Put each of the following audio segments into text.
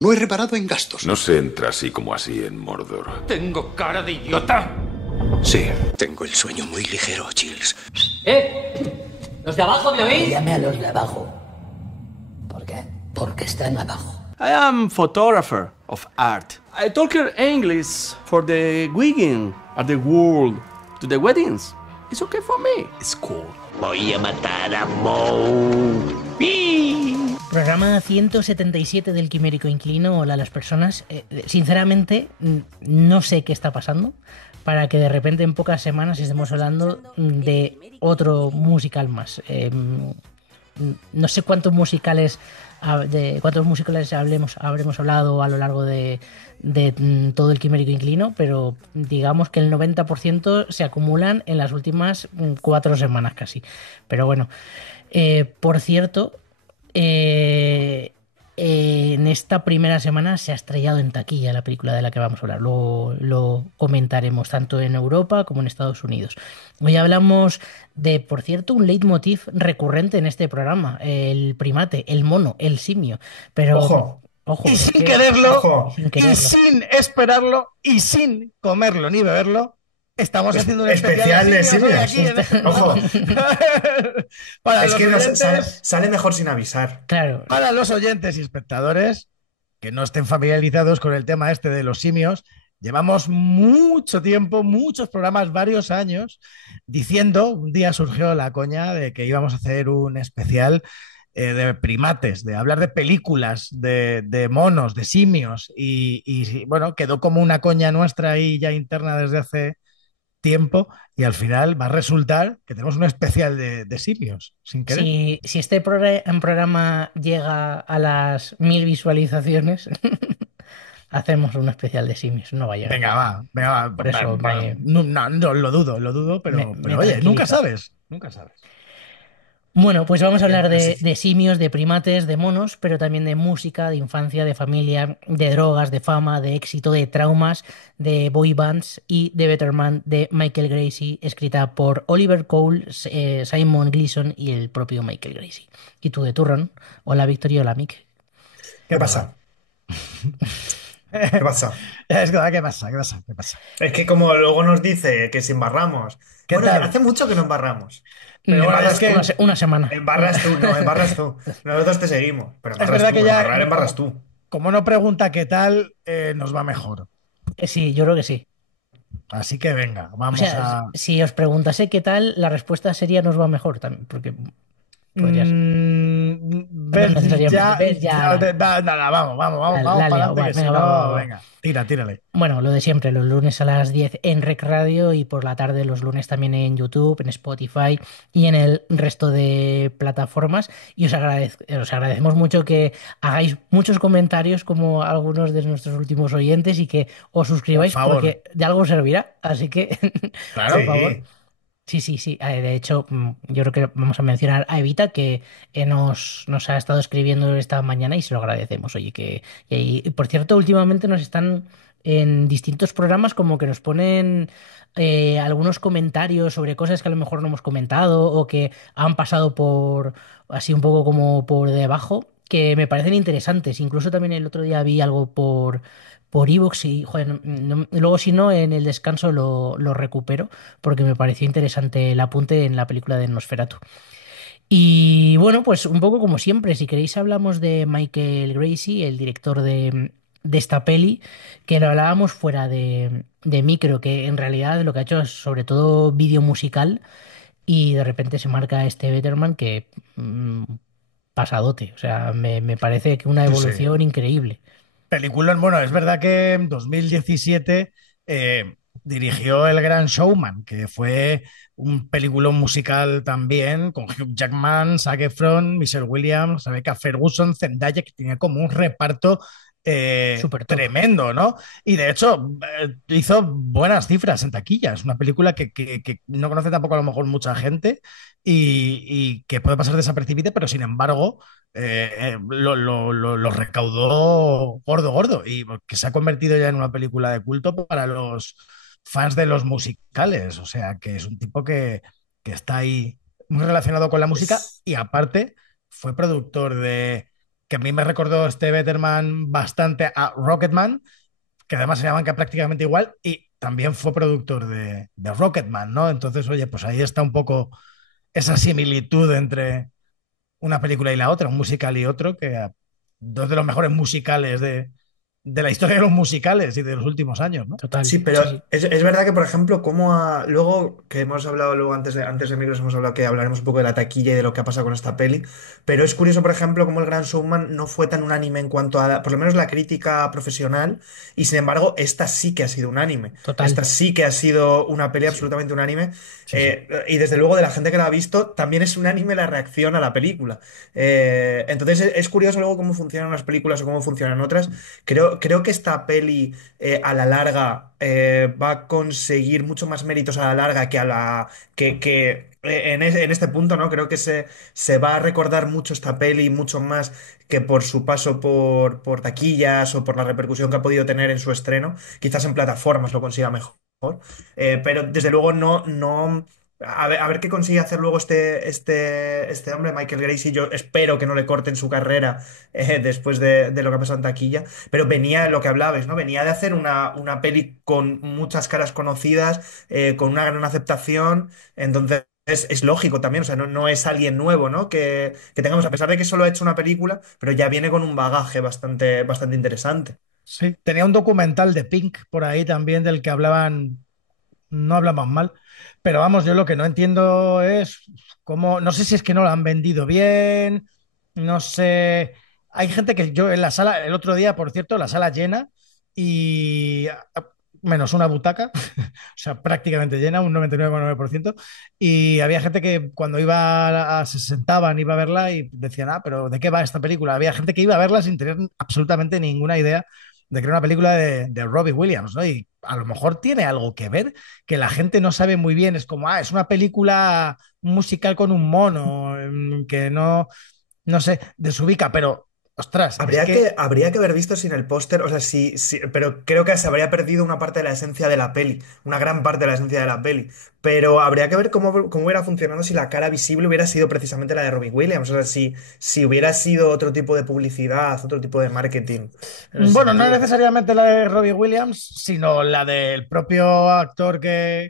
No he reparado en gastos. No se entra así como así en Mordor. ¿Tengo cara de idiota? Sí, tengo el sueño muy ligero, Chills. ¿Los de abajo me oís? Llame a los de abajo. ¿Por qué? Porque están abajo. I am photographer of art. I talk English for the wedding at the world, to the weddings. It's okay for me. It's cool. Voy a matar a Moe. Programa 177 del Quimérico Inclino. Hola a las personas. Sinceramente, no sé qué está pasando para que de repente en pocas semanas estemos hablando de otro musical más. No sé cuántos musicales habremos hablado a lo largo de todo el Quimérico Inclino, pero digamos que el 90% se acumulan en las últimas 4 semanas casi. Pero bueno, por cierto, en esta primera semana se ha estrellado en taquilla la película de la que vamos a hablar. Luego lo comentaremos tanto en Europa como en Estados Unidos. Hoy hablamos de, por cierto, un leitmotiv recurrente en este programa: el primate, el mono, el simio. Pero Ojo. ojo, Y es sin que- quererlo, sin quererlo. y sin esperarlo, y sin comerlo ni beberlo, estamos haciendo un especial de simios hoy simios. aquí en- Ojo. Para Es los que oyentes, sale mejor sin avisar. Claro, para los oyentes y espectadores que no estén familiarizados con el tema este de los simios, llevamos mucho tiempo, muchos programas, varios años, diciendo, un día surgió la coña de que íbamos a hacer un especial de primates, de hablar de películas, de monos, de simios, y bueno, quedó como una coña nuestra ahí ya interna desde hace tiempo, y al final va a resultar que tenemos un especial de simios, sin querer. si este programa llega a las 1000 visualizaciones, hacemos un especial de simios. No va a llegar. Venga, va. Por eso Bueno, no, lo dudo, pero me oye, nunca tranquiliza. sabes. Bueno, pues vamos a hablar Así. de simios, de primates, de monos, pero también de música, de infancia, de familia, de drogas, de fama, de éxito, de traumas, de boy bands y de Better Man de Michael Gracie, escrita por Oliver Cole, Simon Gleason y el propio Michael Gracie. Y tú de turrón. Hola Víctor y hola Mick. ¿Qué pasa? ¿Qué pasa? Es que, ¿qué pasa? Es que como luego nos dice que si embarramos. ¿Qué Bueno, tal? hace mucho que no embarramos. Pero bueno, Embarras es que tú. Una semana. Embarras tú, no, embarras tú. Nosotros te seguimos. Pero es embarras verdad tú, que ya, embarrar embarras tú. como no pregunta qué tal, nos va mejor. Sí, yo creo que sí. Así que venga, O vamos sea, a... si os preguntase qué tal, la respuesta sería nos va mejor también, porque podría ser. No Ves necesariamente. ya, ¿Ves? Ya nada, vamos la he para liado. adelante, que Venga, si no, venga, tírale. Bueno, lo de siempre, los lunes a las 10 en Rec Radio y por la tarde los lunes también en YouTube, en Spotify y en el resto de plataformas. Y os agradecemos mucho que hagáis muchos comentarios como algunos de nuestros últimos oyentes y que os Por suscribáis favor. porque de algo servirá. Así que, por Claro. favor. Sí. Sí. De hecho, yo creo que vamos a mencionar a Evita, que nos ha estado escribiendo esta mañana y se lo agradecemos. Oye, y por cierto, últimamente nos están en distintos programas como que nos ponen algunos comentarios sobre cosas que a lo mejor no hemos comentado o que han pasado por así un poco como por debajo, que me parecen interesantes. Incluso también el otro día vi algo por iVoox y, joder, luego si no, en el descanso lo recupero porque me pareció interesante el apunte en la película de Nosferatu. Y bueno, pues un poco como siempre, si queréis hablamos de Michael Gracie, el director de esta peli, que lo hablábamos fuera de micro, que en realidad lo que ha hecho es sobre todo vídeo musical y de repente se marca este Betterman que pasadote, o sea, me parece que una Sí. evolución increíble. Peliculón, bueno, es verdad que en 2017 dirigió El Gran Showman, que fue un peliculón musical también, con Hugh Jackman, Zac Efron, Michelle Williams, Rebecca Ferguson, Zendaya, que tenía como un reparto Súper top. tremendo, ¿no? Y de hecho hizo buenas cifras en taquilla. Es una película que no conoce tampoco a lo mejor mucha gente y que puede pasar desapercibida, pero sin embargo lo recaudó gordo y que se ha convertido ya en una película de culto para los fans de los musicales. O sea, que es un tipo que está ahí muy relacionado con la música Es- y aparte fue productor que a mí me recordó este Betterman bastante a Rocketman, que además se llaman que prácticamente igual, y también fue productor de Rocketman, ¿no? Entonces, oye, pues ahí está un poco esa similitud entre una película y la otra, un musical y otro, dos de los mejores musicales de la historia de los musicales y de los últimos años, ¿no? Total, Sí, pero sí, sí. es verdad que, por ejemplo, luego que hemos hablado, luego antes de micros hemos hablado que hablaremos un poco de la taquilla y de lo que ha pasado con esta peli, pero es curioso, por ejemplo, cómo El Gran Showman no fue tan unánime en cuanto a, por lo menos, la crítica profesional, y sin embargo, esta sí que ha sido unánime. Total. Esta sí que ha sido una peli Sí, absolutamente unánime, sí, sí. y desde luego de la gente que la ha visto, también es unánime la reacción a la película. Entonces es curioso luego cómo funcionan las películas o cómo funcionan otras. Creo que esta peli a la larga va a conseguir mucho más méritos a la larga que a la que en este punto, ¿no? Creo que se va a recordar mucho esta peli, mucho más que por su paso por taquillas o por la repercusión que ha podido tener en su estreno. Quizás en plataformas lo consiga mejor. Pero desde luego no. A ver qué consigue hacer luego este hombre, Michael Gracie. Yo espero que no le corten su carrera después de lo que ha pasado en taquilla. Pero venía lo que hablabais, ¿no? Venía de hacer una peli con muchas caras conocidas, con una gran aceptación. Entonces es lógico también, o sea, no es alguien nuevo, ¿no? Que tengamos, a pesar de que solo ha hecho una película, pero ya viene con un bagaje bastante interesante. Sí, tenía un documental de Pink por ahí también del que hablaban, no hablaban mal, pero vamos, yo lo que no entiendo es cómo, no sé si es que no lo han vendido bien, no sé, hay gente que yo en la sala, el otro día, por cierto, la sala llena y menos una butaca, o sea, prácticamente llena, un 99,9%, y había gente que cuando se sentaban, iba a verla y decían, ah, pero ¿de qué va esta película? Había gente que iba a verla sin tener absolutamente ninguna idea de que era una película de Robbie Williams, ¿no? Y a lo mejor tiene algo que ver, que la gente no sabe muy bien, es como, ah, es una película musical con un mono, que no sé, desubica, pero, ostras, es que Habría que haber visto sin el póster, o sea, pero creo que se habría perdido una parte de la esencia de la peli, una gran parte de la esencia de la peli. Pero habría que ver cómo hubiera funcionado si la cara visible hubiera sido precisamente la de Robin Williams, o sea, si hubiera sido otro tipo de publicidad, otro tipo de marketing en ese bueno, no sentido. necesariamente la de Robbie Williams, sino la del propio actor que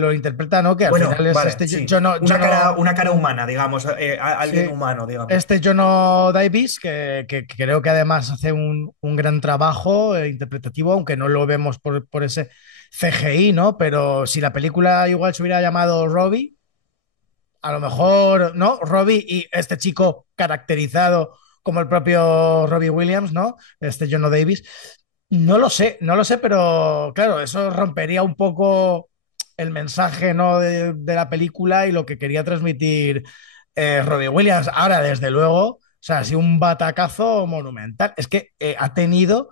lo interpreta, ¿no? Que al Bueno, final es vale, este sí. Una cara humana, digamos, alguien sí, humano, digamos. este Jono Davis, que creo que además hace un gran trabajo interpretativo, aunque no lo vemos por ese CGI, ¿no? Pero si la película igual se hubiera llamado Robbie, a lo mejor, ¿no? Robbie y este chico caracterizado como el propio Robbie Williams, ¿no? Este Jono Davis. No lo sé, pero claro, eso rompería un poco el mensaje, ¿no? de la película y lo que quería transmitir Robbie Williams. Ahora, desde luego, o sea, ha sido un batacazo monumental. Es que ha tenido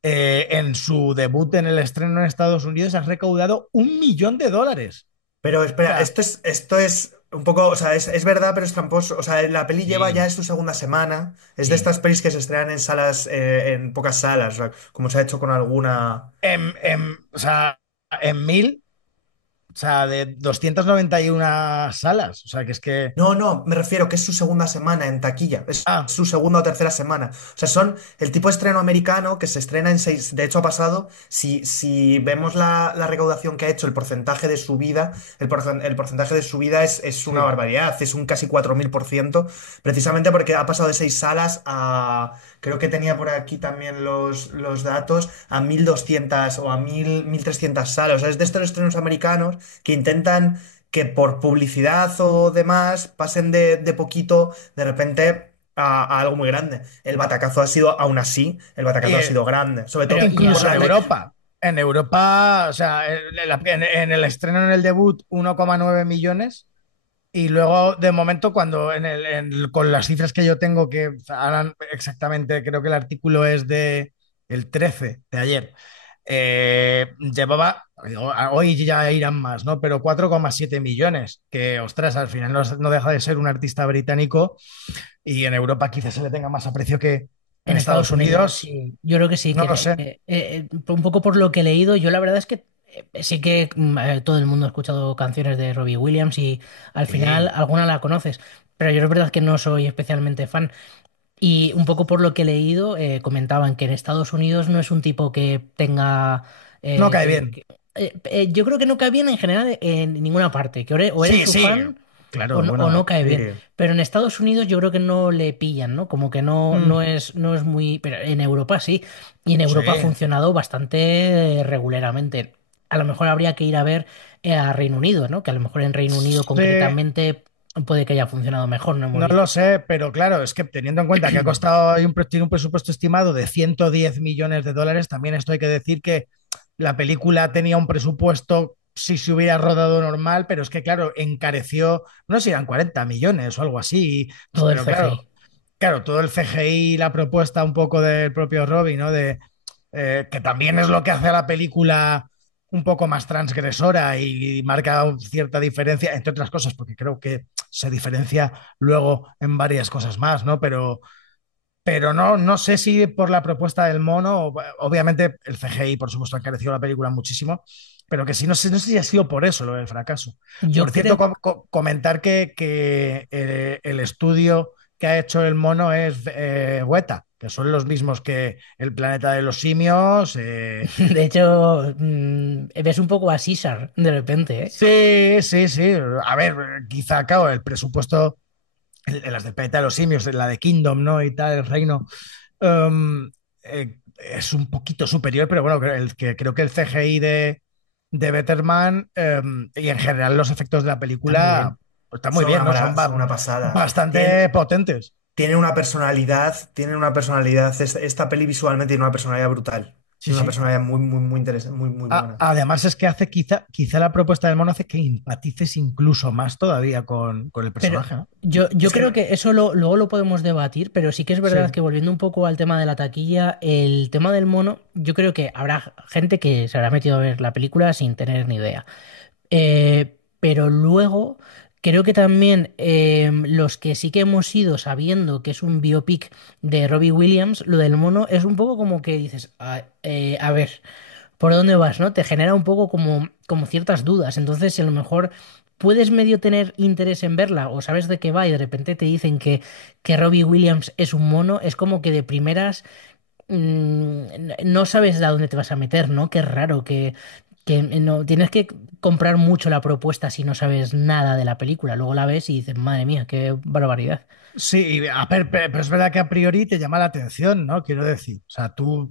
en su debut en el estreno en Estados Unidos, ha recaudado $1 millón. Pero O espera, sea, esto es un poco, o sea, es verdad, pero es tramposo. O sea, la peli lleva sí, ya es su segunda semana. Es de sí. estas pelis que se estrenan en salas, en pocas salas, o sea, como se ha hecho con alguna. O sea, en 1000, o sea, de 291 salas. O sea, que es que. No, no, me refiero que es su segunda semana en taquilla. Es Ah, su segunda o tercera semana. O sea, son el tipo de estreno americano que se estrena en seis. De hecho, ha pasado. Si vemos la recaudación que ha hecho, el porcentaje de subida, el porcentaje de subida es una sí. barbaridad. Es un casi 4000%. Precisamente porque ha pasado de seis salas a. Creo que tenía por aquí también los datos. A 1200 o a 1300 salas. O sea, es de estos estrenos americanos que intentan que por publicidad o demás pasen de poquito de repente a algo muy grande. El batacazo ha sido, aún así, el Y, batacazo ha sido grande, sobre pero todo por incluso en la... Europa. En Europa, o sea, en el estreno, en el debut, 1,9 millones. Y luego, de momento, cuando con las cifras que yo tengo, que harán exactamente, creo que el artículo es de el 13 de ayer, llevaba, digo, hoy ya irán más, ¿no? Pero 4,7 millones, que, ostras, al final no deja de ser un artista británico y en Europa quizás se le tenga más aprecio que en En Estados Estados Unidos, Unidos, sí. Yo creo que sí, no lo que sé. un poco por lo que he leído, yo la verdad es que sí que todo el mundo ha escuchado canciones de Robbie Williams y al final Sí, alguna la conoces, pero yo es verdad que no soy especialmente fan. Y un poco por lo que he leído, comentaban que en Estados Unidos no es un tipo que tenga... No eh, cae que- bien. que- yo creo que no cae bien en general en ninguna parte, que o eres Sí, su sí, fan claro, o no bueno, cae sí. bien. Pero en Estados Unidos yo creo que no le pillan, ¿no? Como que no es muy... Pero en Europa sí. Y en Sí. Europa ha funcionado bastante regularmente. A lo mejor habría que ir a ver a Reino Unido, ¿no? Que a lo mejor en Reino Unido Sí, concretamente puede que haya funcionado mejor, no hemos no visto. lo sé, pero claro, es que teniendo en cuenta que ha costado, tiene un presupuesto estimado de 110 millones de dólares, también esto hay que decir que la película tenía un presupuesto si se hubiera rodado normal, pero es que claro, encareció, no sé si eran 40 millones o algo así, Todo el pero claro, CGI. claro, todo el CGI, la propuesta un poco del propio Robbie, ¿no? De que también es lo que hace a la película un poco más transgresora y marca cierta diferencia, entre otras cosas, porque creo que se diferencia luego en varias cosas más, ¿no? Pero no, no sé si por la propuesta del mono, obviamente el CGI, por supuesto, ha encarecido la película muchísimo, pero que sí, no sé si ha sido por eso lo del fracaso. Yo Por cierto, creo, comentar que el estudio que ha hecho el mono es Weta, que son los mismos que El planeta de los simios. de hecho, ves un poco a César de repente, ¿eh? Sí, sí, sí. A ver, quizá, claro, el presupuesto en las del planeta de los simios, en la de Kingdom, ¿no? Y tal, el reino, es un poquito superior, pero bueno, creo que el CGI de Betterman y en general los efectos de la Está muy película bien. pues, están muy bien, ¿no? Son Son una pasada. bastante potentes. Tienen una personalidad. Esta peli visualmente tiene una personalidad brutal. Sí, Tiene una sí. personalidad muy, muy, muy interesante, muy, muy buena. Además es que hace quizá la propuesta del mono hace que empatices incluso más todavía con el Pero personaje, ¿no? yo Es que creo que eso luego lo podemos debatir, pero sí que es Sí. verdad que volviendo un poco al tema de la taquilla, el tema del mono, yo creo que habrá gente que se habrá metido a ver la película sin tener ni idea. Pero luego creo que también los que sí que hemos ido sabiendo que es un biopic de Robbie Williams, lo del mono es un poco como que dices, a ver, ¿por dónde vas, no? Te genera un poco como ciertas dudas. Entonces, si a lo mejor puedes medio tener interés en verla o sabes de qué va y de repente te dicen que Robbie Williams es un mono, es como que de primeras no sabes a dónde te vas a meter, ¿no? Qué raro que no tienes que comprar mucho la propuesta si no sabes nada de la película. Luego la ves y dices, madre mía, qué barbaridad. Sí, pero es verdad que a priori te llama la atención, ¿no? Quiero decir, o sea, no,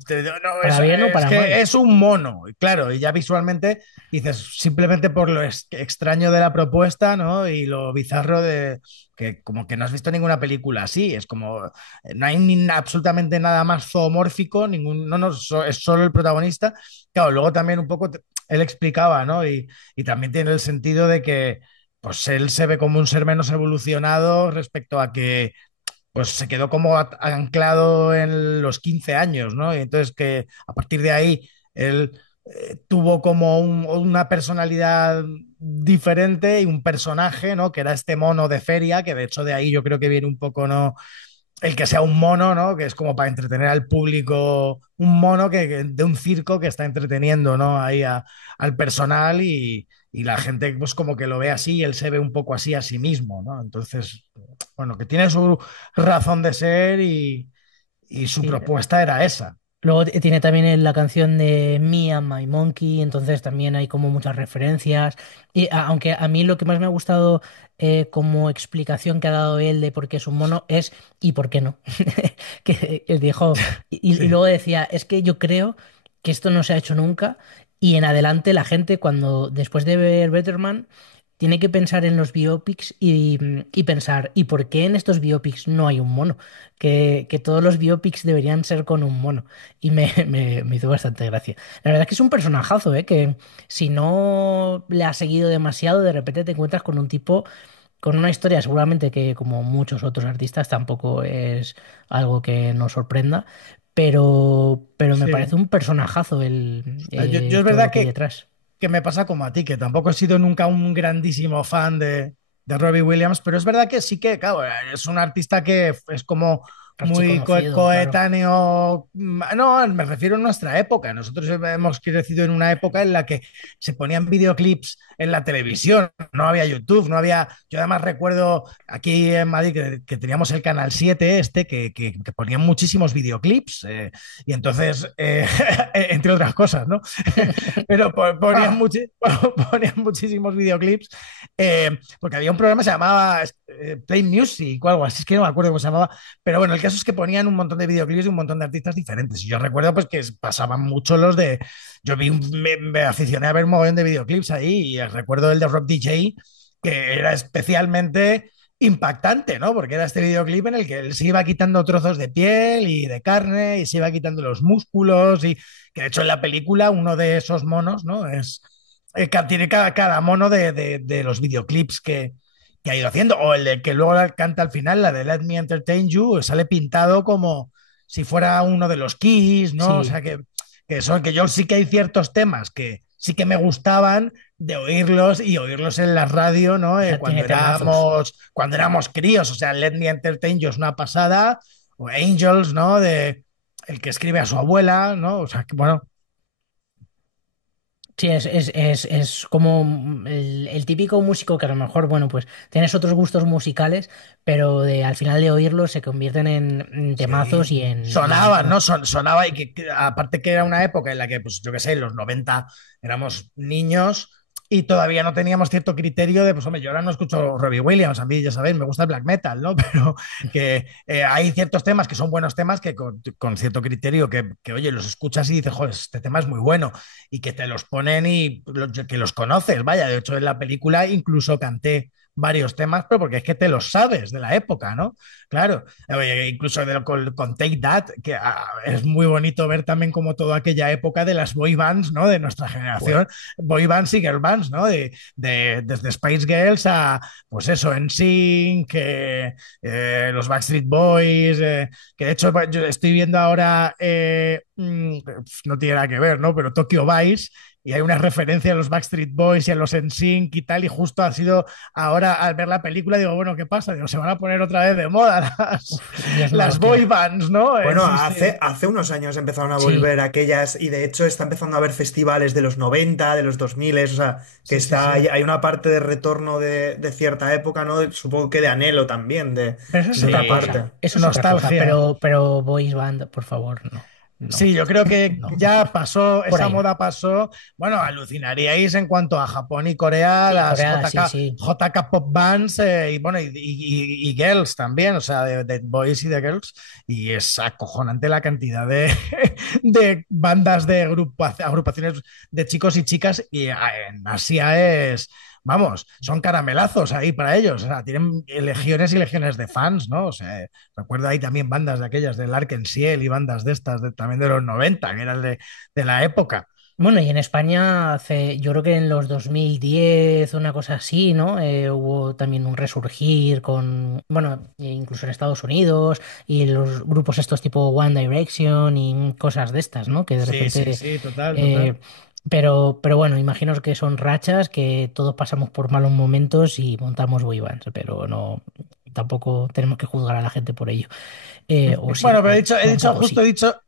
Para bien o es para que mal. es un mono, y claro, y ya visualmente dices, simplemente por lo extraño de la propuesta, ¿no? Y lo bizarro de que como que no has visto ninguna película así, es como, no hay absolutamente nada más zoomórfico, es solo el protagonista. Claro, luego también un poco él explicaba, ¿no? Y también tiene el sentido de que pues él se ve como un ser menos evolucionado respecto a que pues se quedó como anclado en los 15 años, ¿no? Y entonces que a partir de ahí él tuvo como una personalidad diferente y un personaje, ¿no? Que era este mono de feria, que de hecho de ahí yo creo que viene un poco, ¿no? El que sea un mono, ¿no? Que es como para entretener al público, un mono de un circo que está entreteniendo, ¿no? Ahí al personal y la gente pues como que lo ve así y él se ve un poco así a sí mismo, ¿no? Entonces, bueno, que tiene su razón de ser y su Sí. propuesta era esa. Luego tiene también la canción de Me and My Monkey, entonces también hay como muchas referencias. Y aunque a mí lo que más me ha gustado como explicación que ha dado él de por qué es un mono es ¿y por qué no? Que él dijo, y Sí. luego decía, es que yo creo que esto no se ha hecho nunca y en adelante la gente cuando después de ver Betterman tiene que pensar en los biopics y pensar, ¿y por qué en estos biopics no hay un mono? Que todos los biopics deberían ser con un mono. Y me hizo bastante gracia. La verdad es que es un personajazo, ¿eh? Que si no le has seguido demasiado, de repente te encuentras con un tipo con una historia seguramente que como muchos otros artistas tampoco es algo que nos sorprenda, pero me parece Sí. un personajazo Yo es todo verdad lo que hay detrás. que me pasa como a ti, que tampoco he sido nunca un grandísimo fan de Robbie Williams, pero es verdad que sí que, claro, es un artista que es como muy archiconocido, claro. coetáneo. No, me refiero a nuestra época. Nosotros hemos crecido en una época en la que se ponían videoclips en la televisión, no había YouTube, no había. Yo además recuerdo aquí en Madrid que teníamos el Canal 7 que ponían muchísimos videoclips y entonces, entre otras cosas, ¿no? Pero Ah, ponían muchísimos videoclips porque había un programa que se llamaba Play Music o algo así, es que no me acuerdo cómo se llamaba, pero bueno, el caso es que ponían un montón de videoclips de un montón de artistas diferentes. Y yo recuerdo pues que pasaban mucho los de. Me aficioné a ver un montón de videoclips ahí y recuerdo el de Rock DJ, que era especialmente impactante, ¿no? Porque era este videoclip en el que él se iba quitando trozos de piel y de carne y se iba quitando los músculos y que de hecho en la película uno de esos monos, ¿no? Tiene cada mono de los videoclips que ha ido haciendo, o el de que luego canta al final, la de Let Me Entertain You, sale pintado como si fuera uno de los Kiss, ¿no? O Sí, sea que yo sí que hay ciertos temas que sí que me gustaban de oírlos y oírlos en la radio, ¿no? o sea, Cuando tiene temazos. éramos críos, o sea, Let Me Entertain You es una pasada, o Angels, ¿no? De el que escribe a su abuela, ¿no? O sea, que bueno, Sí, es como el típico músico que a lo mejor, bueno, pues tienes otros gustos musicales, pero al final de oírlos se convierten en temazos sí, y en, sonaba, bueno, ¿no? Sonaba y aparte que era una época en la que, pues yo qué sé, en los 90 éramos niños y todavía no teníamos cierto criterio de, pues hombre, yo ahora no escucho Robbie Williams, a mí ya sabéis, me gusta el black metal, ¿no? Pero que hay ciertos temas que son buenos temas que con cierto criterio oye, los escuchas y dices, joder, este tema es muy bueno y que te los ponen y que los conoces, vaya, de hecho en la película incluso canté varios temas, pero porque es que te los sabes de la época, ¿no? Claro, incluso con Take That, que es muy bonito ver también como toda aquella época de las boy bands, ¿no? De nuestra pues, generación, boy bands y girl bands, ¿no? Desde Spice Girls a, pues eso, NSYNC, los Backstreet Boys, que de hecho yo estoy viendo ahora, no tiene nada que ver, ¿no? Pero Tokyo Vice, y hay una referencia a los Backstreet Boys y a los NSYNC y tal, y justo ha sido ahora al ver la película, digo, bueno, ¿qué pasa? Digo, se van a poner otra vez de moda Dios no las lo boy quiera. bands, ¿no? bueno, Sí, sí. hace unos años empezaron a Sí, volver aquellas y de hecho está empezando a haber festivales de los 90, de los 2000, o sea, que Sí, sí, sí. hay una parte de retorno de cierta época, ¿no? Supongo que de anhelo también, pero eso es de otra otra Sí, parte. cosa. Eso es otra cosa. nostalgia. Pero Boys Band, por favor, no. No, Sí, yo creo que no. ya pasó, Por esa ahí no. moda pasó. Bueno, alucinaríais en cuanto a Japón y Corea, Sí, las Corea, sí, sí. JK Pop Bands y bueno, y Girls también, o sea, de Boys y de Girls. Y es acojonante la cantidad de, de bandas de agrupaciones de chicos y chicas. Y en Asia es, vamos, son caramelazos ahí para ellos. O sea, tienen legiones y legiones de fans, ¿no? O sea, recuerdo ahí también bandas de aquellas del Ciel y bandas de estas también de los 90 que eran de la época. Bueno, y en España hace, yo creo que en los 2010, una cosa así, ¿no? Hubo también un resurgir con, bueno, incluso en Estados Unidos y los grupos estos tipo One Direction y cosas de estas, ¿no? Que de Sí, sí, repente, sí, total, total. eh, pero bueno, imagino que son rachas que todos pasamos por malos momentos y montamos boy bands, pero no, tampoco tenemos que juzgar a la gente por ello. O sí, Bueno, pero a lo mejor o sí.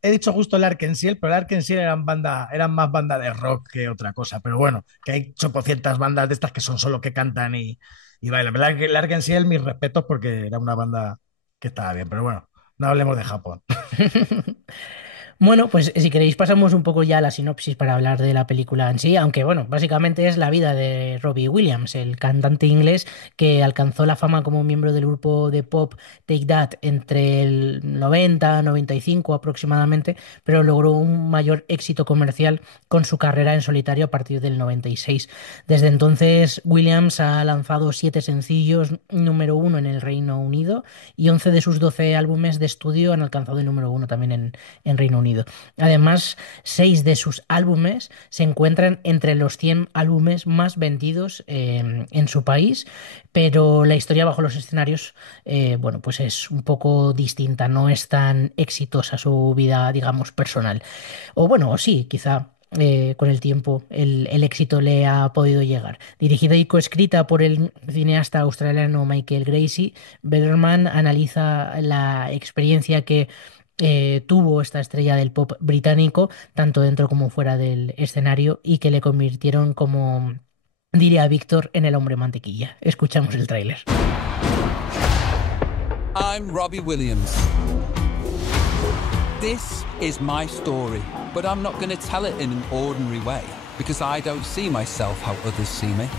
he dicho justo el Arkansas, pero el Arkansas eran más banda de rock que otra cosa. Pero bueno, que hay chopocientas bandas de estas que son solo que cantan y bailan. El Arkansas, mis respetos, porque era una banda que estaba bien. Pero bueno, no hablemos de Japón. Bueno, pues si queréis pasamos un poco ya a la sinopsis para hablar de la película en sí, aunque bueno, básicamente es la vida de Robbie Williams, el cantante inglés que alcanzó la fama como miembro del grupo de pop Take That entre el 90-95 aproximadamente, pero logró un mayor éxito comercial con su carrera en solitario a partir del 96. Desde entonces, Williams ha lanzado 7 sencillos número uno en el Reino Unido y 11 de sus 12 álbumes de estudio han alcanzado el número uno también en Reino Unido. Además, 6 de sus álbumes se encuentran entre los 100 álbumes más vendidos en su país, pero la historia bajo los escenarios, bueno, pues es un poco distinta, no es tan exitosa su vida, digamos, personal. O bueno, o sí, quizá. con el tiempo el éxito le ha podido llegar. Dirigida y coescrita por el cineasta australiano Michael Gracie, Betterman analiza la experiencia que tuvo esta estrella del pop británico, tanto dentro como fuera del escenario, y que le convirtieron, como diría Víctor, en el hombre mantequilla. Escuchamos el tráiler. I'm Robbie Williams. This is my story, but I'm not going to tell it in an ordinary way because I don't see myself how others see me.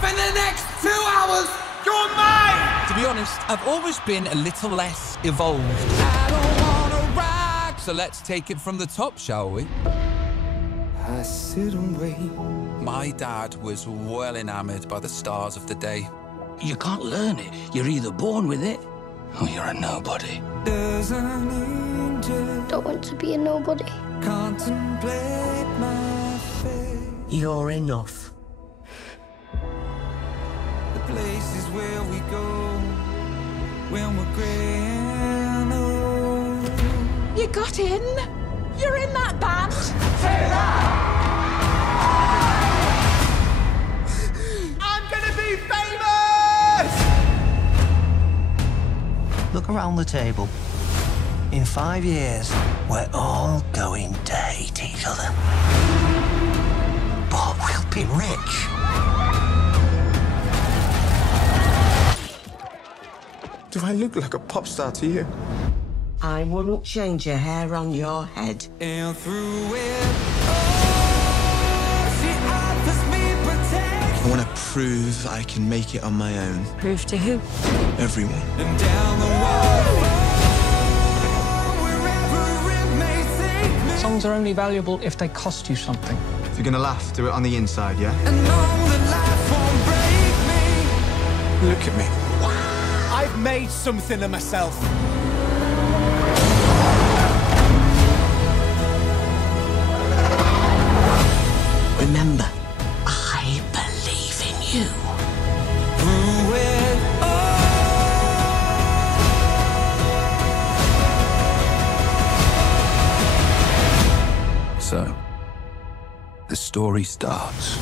For the next 2 hours, you're mine! To be honest, I've always been a little less evolved. I don't wanna rock, so let's take it from the top, shall we? I sit and wait. My dad was well enamored by the stars of the day. You can't learn it. You're either born with it or you're a nobody. There's an angel. Don't want to be a nobody. Contemplate my fate. You're enough. The places where we go when we're gray and old. You got in? You're in that band? Take that! I'm gonna be famous! Look around the table. In 5 years, we're all going to hate each other. But we'll be rich. Do I look like a pop star to you? I wouldn't change a hair on your head. And through it all, she offers me protection. I want to prove I can make it on my own. Prove to who? Everyone. And down the waterfall, wherever it may take me. Songs are only valuable if they cost you something. If you're gonna laugh, do it on the inside, yeah? And know that life won't break me. Look at me. I've made something of myself. Remember, I believe in you. Through it all. So, the story starts.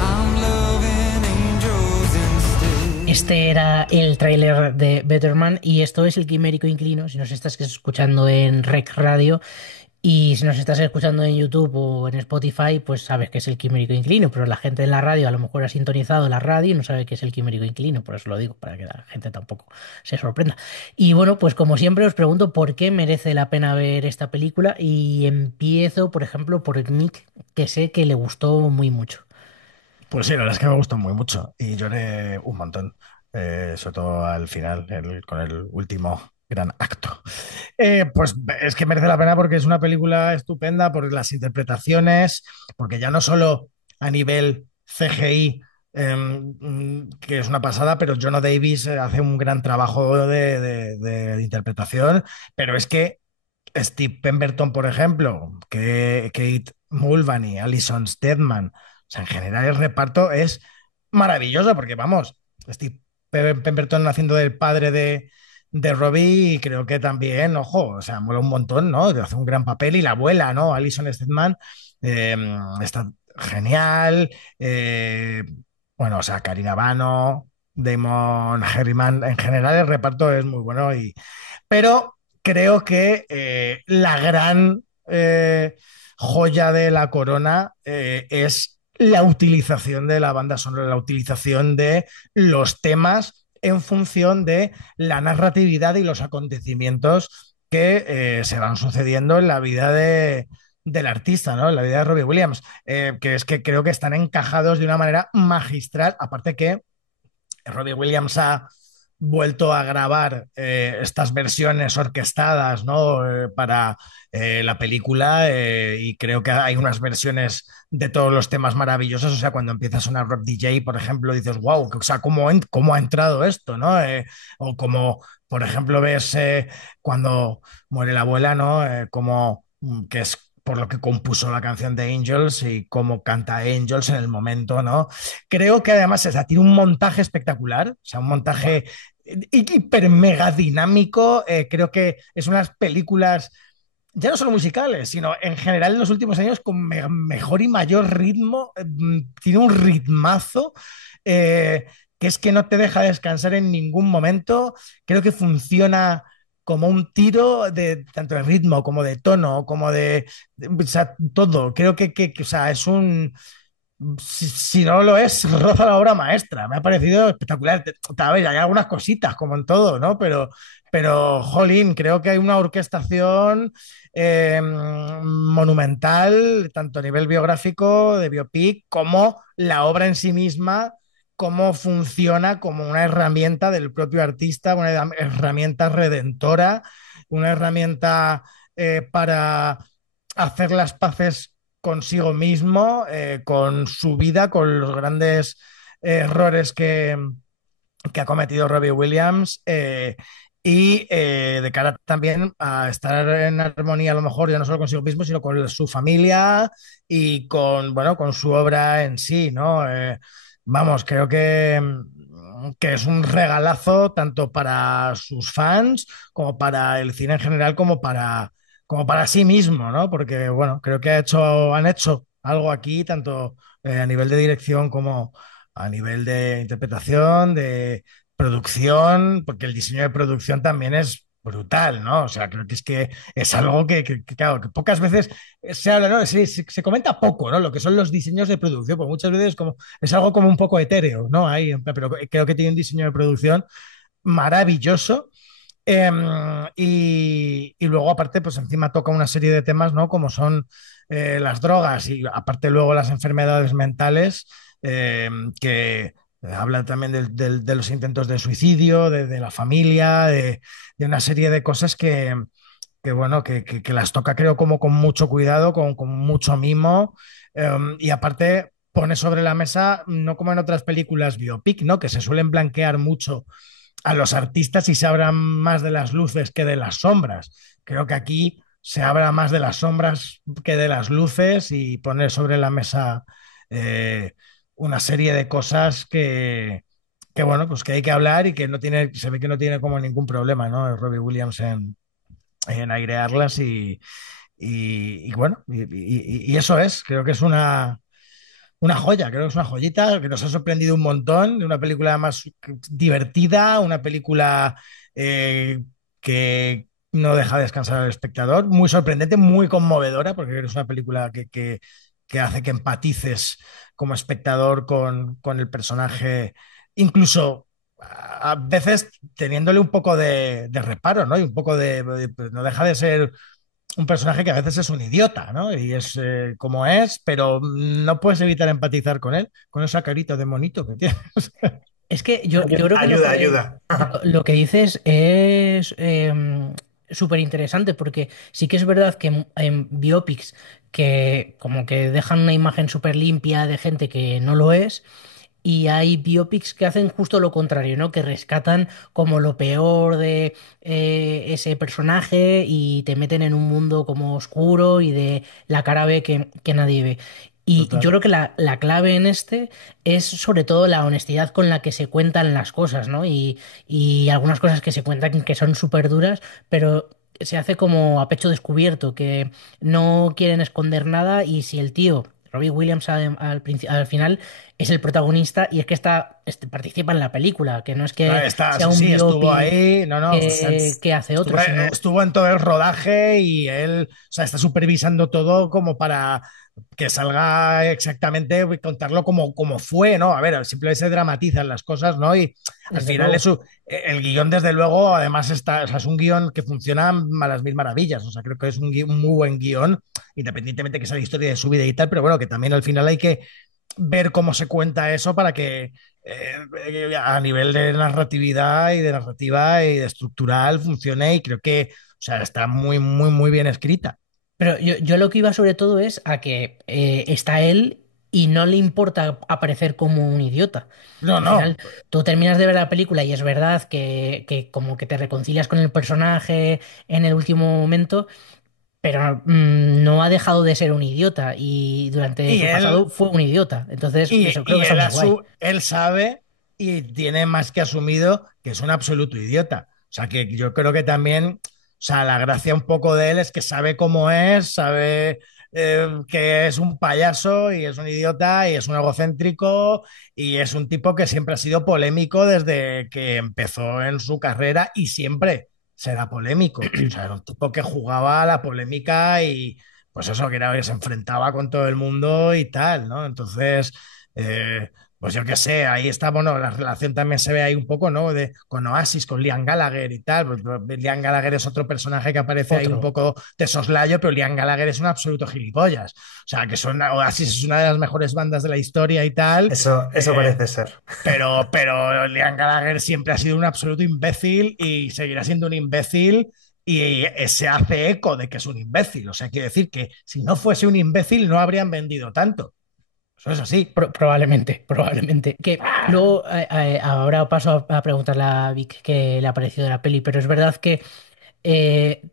I'm loving angels instead. Este era el tráiler de Betterman y esto es El Quimérico Inclino. Si nos estás escuchando en Rec Radio y si nos estás escuchando en YouTube o en Spotify, pues sabes que es El Quimérico Inclino, pero la gente en la radio a lo mejor ha sintonizado la radio y no sabe qué es El Quimérico Inclino, por eso lo digo, para que la gente tampoco se sorprenda. Y bueno, pues como siempre os pregunto por qué merece la pena ver esta película y empiezo, por ejemplo, por Nick, que sé que le gustó muy mucho. Pues sí, la verdad es que me gustó muy mucho y lloré un montón, sobre todo al final, con el último gran acto. Pues es que merece la pena porque es una película estupenda por las interpretaciones, porque ya no solo a nivel CGI, que es una pasada, pero John Davis hace un gran trabajo de interpretación, pero es que Steve Pemberton, por ejemplo, que Kate Mulvany, Alison Steadman, o sea, en general el reparto es maravilloso porque, vamos, Steve Pemberton haciendo del padre de Robbie y creo que también, ojo, o sea, mola un montón, ¿no? Hace un gran papel y la abuela, ¿no? Alison Steadman está genial. Bueno, o sea, Karina Vano, Damon Herriman, en general el reparto es muy bueno pero creo que la gran joya de la corona es la utilización de la banda sonora, la utilización de los temas en función de la narratividad y los acontecimientos que se van sucediendo en la vida del artista, ¿no? En la vida de Robbie Williams, que es que creo que están encajados de una manera magistral, aparte que Robbie Williams ha vuelto a grabar estas versiones orquestadas, ¿no? Para la película y creo que hay unas versiones de todos los temas maravillosas, o sea, cuando empieza a sonar Rock DJ, por ejemplo, dices, wow, o sea, ¿cómo ha entrado esto, ¿no? O como, por ejemplo, ves cuando muere la abuela, ¿no? Que es por lo que compuso la canción de Angels y cómo canta Angels en el momento, ¿no? Creo que además tiene un montaje espectacular, o sea, un montaje hiper mega dinámico. Creo que es unas películas ya no solo musicales, sino en general en los últimos años con mejor y mayor ritmo. Tiene un ritmazo que es que no te deja descansar en ningún momento. Creo que funciona como un tiro de tanto de ritmo como de tono, como o sea, todo. Creo o sea, es un si no lo es, roza la obra maestra. Me ha parecido espectacular. A ver, hay algunas cositas, como en todo, ¿no? Jolín, creo que hay una orquestación monumental, tanto a nivel biográfico, de biopic, como la obra en sí misma, cómo funciona como una herramienta del propio artista, una herramienta redentora, una herramienta para hacer las paces consigo mismo, con su vida, con los grandes errores que ha cometido Robbie Williams, de cara también a estar en armonía a lo mejor ya no solo consigo mismo, sino con su familia y bueno, con su obra en sí, ¿no? Vamos, creo que es un regalazo tanto para sus fans como para el cine en general, como para sí mismo, ¿no? Porque, bueno, creo que han hecho algo aquí, tanto a nivel de dirección como a nivel de interpretación, de producción, porque el diseño de producción también es brutal, ¿no? O sea, creo que es algo claro, que pocas veces se habla, ¿no? Se comenta poco, ¿no? Lo que son los diseños de producción, pues muchas veces es algo como un poco etéreo, ¿no? Pero creo que tiene un diseño de producción maravilloso. Y luego, aparte, pues encima toca una serie de temas, ¿no? Como son las drogas y aparte luego las enfermedades mentales, que habla también de los intentos de suicidio, de la familia, de una serie de cosas bueno, que las toca creo como con mucho cuidado, con mucho mimo, y aparte pone sobre la mesa, no como en otras películas biopic, ¿no? Que se suelen blanquear mucho a los artistas y se hablan más de las luces que de las sombras. Creo que aquí se habla más de las sombras que de las luces y poner sobre la mesa eh, una serie de cosas bueno, pues que hay que hablar y que se ve que no tiene como ningún problema, ¿no? Robbie Williams en airearlas y bueno, y eso creo que es una joya, creo que es una joyita que nos ha sorprendido un montón, de una película más divertida, una película que no deja descansar al espectador, muy sorprendente, muy conmovedora, porque es una película que hace que empatices como espectador con el personaje, incluso a veces teniéndole un poco de reparo, ¿no? Y un poco pues no deja de ser un personaje que a veces es un idiota, ¿no? Y es como es, pero no puedes evitar empatizar con él, con esa carita de monito que tiene. Es que yo creo que Ayuda. lo que dices es súper interesante porque sí que es verdad que en biopics que como que dejan una imagen súper limpia de gente que no lo es. Y hay biopics que hacen justo lo contrario, ¿no? Que rescatan como lo peor de ese personaje y te meten en un mundo como oscuro y de la cara B que nadie ve. Y Total. yo creo que la clave en este es sobre todo la honestidad con la que se cuentan las cosas, ¿no? Y algunas cosas que se cuentan que son súper duras, pero se hace como a pecho descubierto, que no quieren esconder nada y si el tío, Robbie Williams al final es el protagonista y es que participa en la película, que no es que sea un Sí, estuvo biopic ahí, no, que hace otro, estuvo en todo el rodaje y él, o sea, está supervisando todo como para que salga exactamente, contarlo como fue, ¿no? A ver, simplemente se dramatizan las cosas, ¿no? Y al desde final luego. el guión, desde luego, además o sea, es un guión que funciona a las mil maravillas, o sea, creo que es un muy buen guión, independientemente que sea la historia de su vida y tal, pero bueno, que también al final hay que ver cómo se cuenta eso para que a nivel de narratividad y de narrativa y de estructural funcione y creo que, o sea, está muy, muy, muy bien escrita. Pero yo lo que iba sobre todo es a que está él y no le importa aparecer como un idiota. No, Al final, no. tú terminas de ver la película y es verdad que como que te reconcilias con el personaje en el último momento, pero no ha dejado de ser un idiota y durante Y su él, pasado fue un idiota. Entonces, y, eso creo y que está él, muy guay. él sabe y tiene más que asumido que es un absoluto idiota. O sea, que yo creo que también sea, la gracia un poco de él es que sabe cómo es, sabe que es un payaso y es un idiota y es un egocéntrico y es un tipo que siempre ha sido polémico desde que empezó en su carrera y siempre será polémico. O sea, era un tipo que jugaba a la polémica y pues eso, que era que se enfrentaba con todo el mundo y tal, ¿no? Entonces, eh, pues yo qué sé, ahí está, bueno, la relación también se ve ahí un poco, ¿no? Con Oasis, con Liam Gallagher y tal. Pues, Liam Gallagher es otro personaje que aparece ahí un Otro. poco de soslayo, pero Liam Gallagher es un absoluto gilipollas. O sea, que Oasis es una de las mejores bandas de la historia y tal. Eso parece ser. Pero Liam Gallagher siempre ha sido un absoluto imbécil y seguirá siendo un imbécil y se hace eco de que es un imbécil. O sea, quiere decir que si no fuese un imbécil no habrían vendido tanto. Eso es así. Probablemente, probablemente. Que luego ahora paso a preguntarle a Vic qué le ha parecido de la peli, pero es verdad que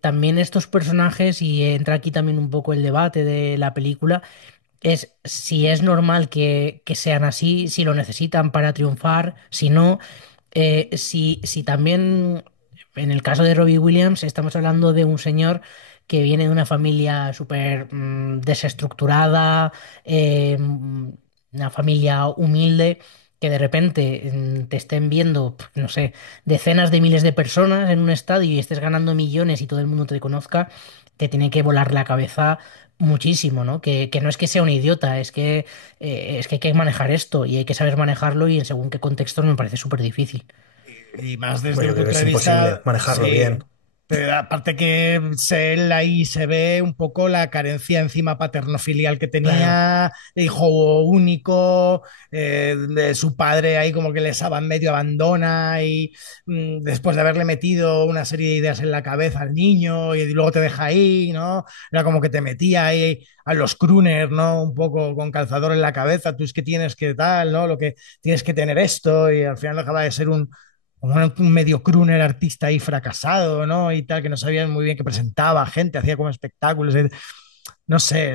también estos personajes, y entra aquí también un poco el debate de la película, es si es normal que sean así, si lo necesitan para triunfar, si no, si también, en el caso de Robbie Williams, estamos hablando de un señor que viene de una familia súper desestructurada, una familia humilde, que de repente te estén viendo, no sé, decenas de miles de personas en un estadio y estés ganando millones y todo el mundo te conozca, te tiene que volar la cabeza muchísimo, ¿no? Que no es que sea un idiota, es que hay que manejar esto y hay que saber manejarlo y en según qué contextos me parece súper difícil. Y más Bueno, desde yo un creo que punto es de imposible vista, manejarlo sí. bien. Pero aparte que él ahí se ve un poco la carencia encima paterno-filial que Claro. tenía, de hijo único, de su padre ahí como que medio abandona y después de haberle metido una serie de ideas en la cabeza al niño y luego te deja ahí, ¿no? Era como que te metía ahí a los crooners, ¿no? Un poco con calzador en la cabeza, tú es que tienes que tal, ¿no? Lo que tienes que tener esto y al final dejaba de ser como un medio crooner artista ahí fracasado, ¿no? Y tal, que no sabían muy bien que presentaba gente, hacía como espectáculos. No sé,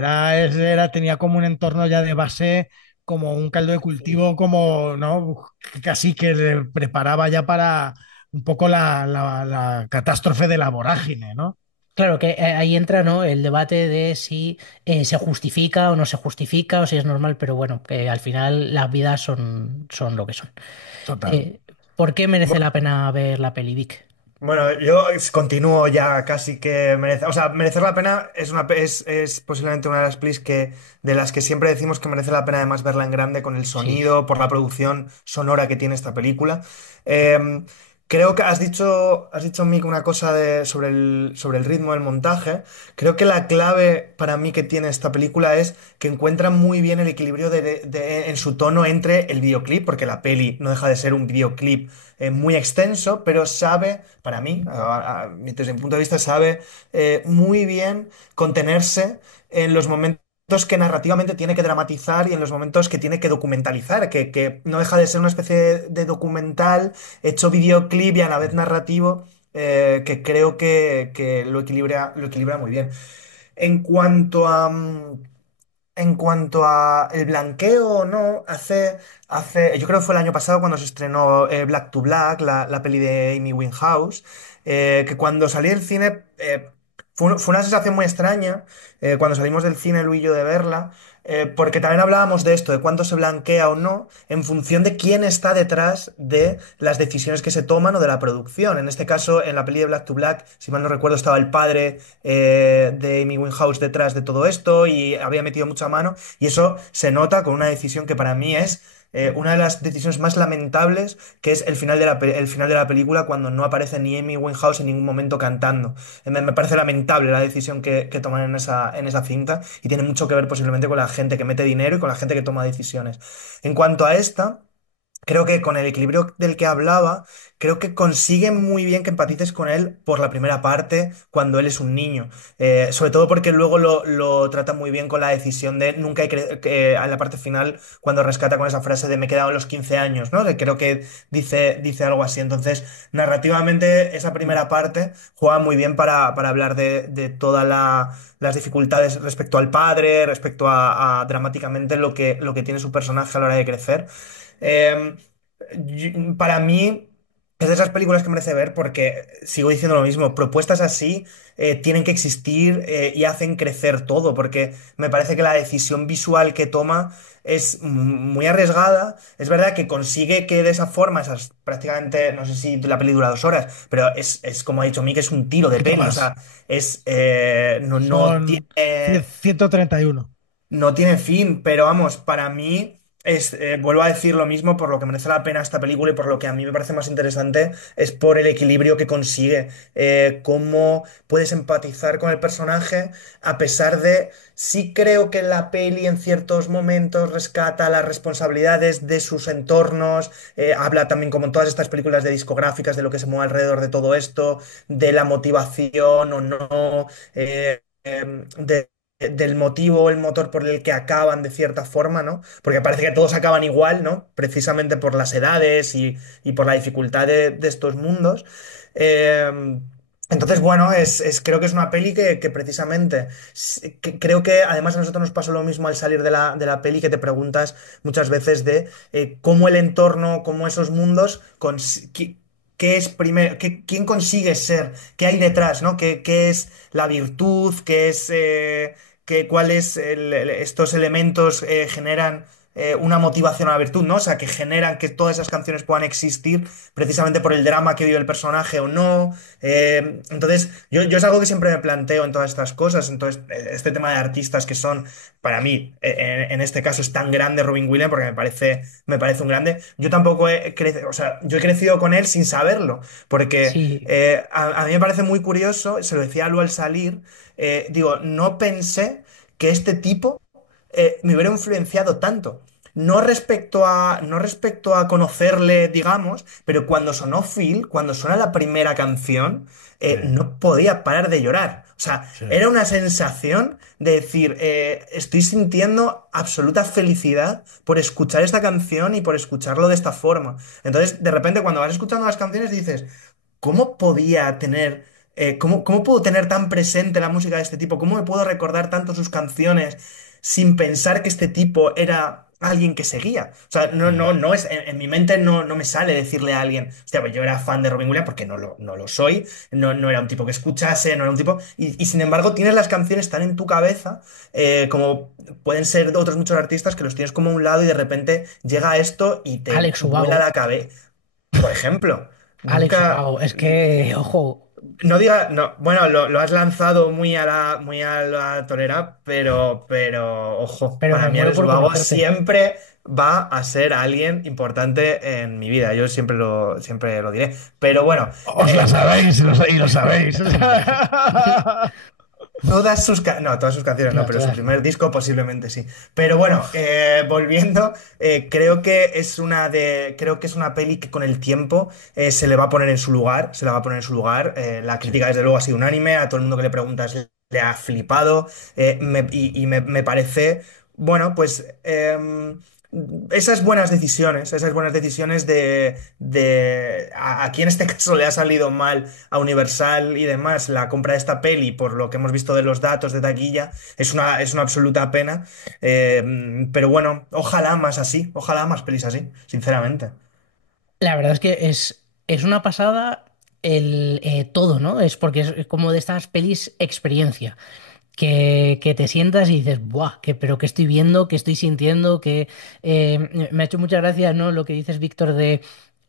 tenía como un entorno ya de base, como un caldo de cultivo, como, ¿no? Casi que le preparaba ya para un poco la catástrofe de la vorágine, ¿no? Claro que ahí entra, ¿no? El debate de si se justifica o no se justifica o si es normal, pero bueno, que al final las vidas son lo que son. Total. Eh, ¿Por qué merece la pena ver la peli, Vic? Bueno, yo continúo ya casi que merece, o sea, merecer la pena es posiblemente una de las pelis de las que siempre decimos que merece la pena además verla en grande con el Sí. sonido, por la producción sonora que tiene esta película. Eh, Creo que has dicho Mick una cosa sobre el ritmo del montaje. Creo que la clave para mí que tiene esta película es que encuentra muy bien el equilibrio en su tono entre el videoclip, porque la peli no deja de ser un videoclip muy extenso, pero sabe, para mí, desde mi punto de vista, sabe muy bien contenerse en los momentos que narrativamente tiene que dramatizar y en los momentos que tiene que documentalizar, que no deja de ser una especie de documental hecho videoclip y a la vez narrativo, que creo que lo equilibra muy bien. En cuanto a... En cuanto a el blanqueo o no, yo creo que fue el año pasado cuando se estrenó Black to Black, la peli de Amy Winehouse, que cuando salí del cine fue una sensación muy extraña cuando salimos del cine, Luis y yo, de verla, porque también hablábamos de esto, de cuándo se blanquea o no, en función de quién está detrás de las decisiones que se toman o de la producción. En este caso, en la peli de Black to Black, si mal no recuerdo, estaba el padre de Amy Winehouse detrás de todo esto y había metido mucha mano, y eso se nota con una decisión que para mí es una de las decisiones más lamentables, que es el final de la película, cuando no aparece ni Amy Winehouse en ningún momento cantando. Me parece lamentable la decisión que toman en esa cinta, y tiene mucho que ver posiblemente con la gente que mete dinero y con la gente que toma decisiones. En cuanto a esta, creo que con el equilibrio del que hablaba, creo que consigue muy bien que empatices con él por la primera parte, cuando él es un niño. Sobre todo porque luego lo trata muy bien con la decisión de nunca que en la parte final, cuando rescata con esa frase de me he quedado en los 15 años, ¿no? Que creo que dice algo así. Entonces, narrativamente, esa primera parte juega muy bien para hablar de todas las dificultades respecto al padre, respecto a dramáticamente lo que tiene su personaje a la hora de crecer. Para mí, Es de esas películas que merece ver porque sigo diciendo lo mismo, propuestas así tienen que existir y hacen crecer todo, porque me parece que la decisión visual que toma es muy arriesgada. Es verdad que consigue que de esa forma, esas prácticamente, no sé si la peli dura 2 horas, pero es como ha dicho Mick, es un tiro Un de poquito peli, o más. sea, no Son tiene. 131. No tiene fin, pero vamos, para mí vuelvo a decir lo mismo, por lo que merece la pena esta película y por lo que a mí me parece más interesante es por el equilibrio que consigue, cómo puedes empatizar con el personaje a pesar de, sí creo que la peli en ciertos momentos rescata las responsabilidades de sus entornos, habla también como en todas estas películas de discográficas de lo que se mueve alrededor de todo esto, de la motivación o no. Del motivo, el motor por el que acaban de cierta forma, ¿no? Porque parece que todos acaban igual, ¿no? Precisamente por las edades y por la dificultad de estos mundos. Eh, entonces, bueno, creo que es una peli que precisamente, creo que además a nosotros nos pasó lo mismo al salir de la peli, que te preguntas muchas veces de cómo el entorno, cómo esos mundos, qué es primero, quién consigue ser, qué hay detrás, ¿no? ¿Qué es la virtud? ¿Qué es cuáles estos elementos generan una motivación a la virtud, ¿no? O sea, que generan que todas esas canciones puedan existir precisamente por el drama que vive el personaje o no. Entonces, yo es algo que siempre me planteo en todas estas cosas. Entonces, este tema de artistas que son, para mí, en este caso es tan grande Robin Williams, porque me parece un grande. Yo tampoco he crecido, o sea, yo he crecido con él sin saberlo, porque Sí, a mí me parece muy curioso, se lo decía a Lu al salir, digo, no pensé que este tipo me hubiera influenciado tanto. No respecto a conocerle, digamos, pero cuando sonó Phil, cuando suena la primera canción, Sí, no podía parar de llorar. O sea, sí. era una sensación de decir, estoy sintiendo absoluta felicidad por escuchar esta canción y por escucharlo de esta forma. Entonces, de repente, cuando vas escuchando las canciones, dices, ¿cómo podía tener, cómo puedo tener tan presente la música de este tipo? ¿Cómo me puedo recordar tanto sus canciones sin pensar que este tipo era alguien que seguía? O sea, no es, en mi mente no me sale decirle a alguien, hostia, pues yo era fan de Robin Williams porque no lo soy, no era un tipo que escuchase, no era un tipo, y sin embargo tienes las canciones tan en tu cabeza, como pueden ser de otros muchos artistas que los tienes como a un lado y de repente llega esto y te Alex vuela Ubago. la cabeza. Por ejemplo, Alex nunca. Ubago. Es que, ojo, No diga, no, bueno, lo has lanzado muy a la torera, pero ojo, pero para me mí muero Alex por Ubago conocerte. siempre va a ser alguien importante en mi vida. Yo siempre lo diré. Pero bueno, Os la sabéis y lo sabéis. todas sus canciones no, No, pero su todas no. primer disco posiblemente sí. Pero bueno, volviendo, creo que es una peli que con el tiempo se le va a poner en su lugar, se la va a poner en su lugar. La Sí. crítica desde luego ha sido unánime, a todo el mundo que le preguntas le ha flipado, y me parece, bueno, pues esas buenas decisiones aquí en este caso le ha salido mal a Universal y demás la compra de esta peli, por lo que hemos visto de los datos de taquilla, es una absoluta pena. Pero bueno, ojalá más así, ojalá más pelis así, sinceramente. La verdad es que es una pasada todo, ¿no? Es porque es como de estas pelis experiencia. Que te sientas y dices, ¡buah! Pero qué estoy viendo, qué estoy sintiendo, que me ha hecho mucha gracia, ¿no? Lo que dices, Víctor, de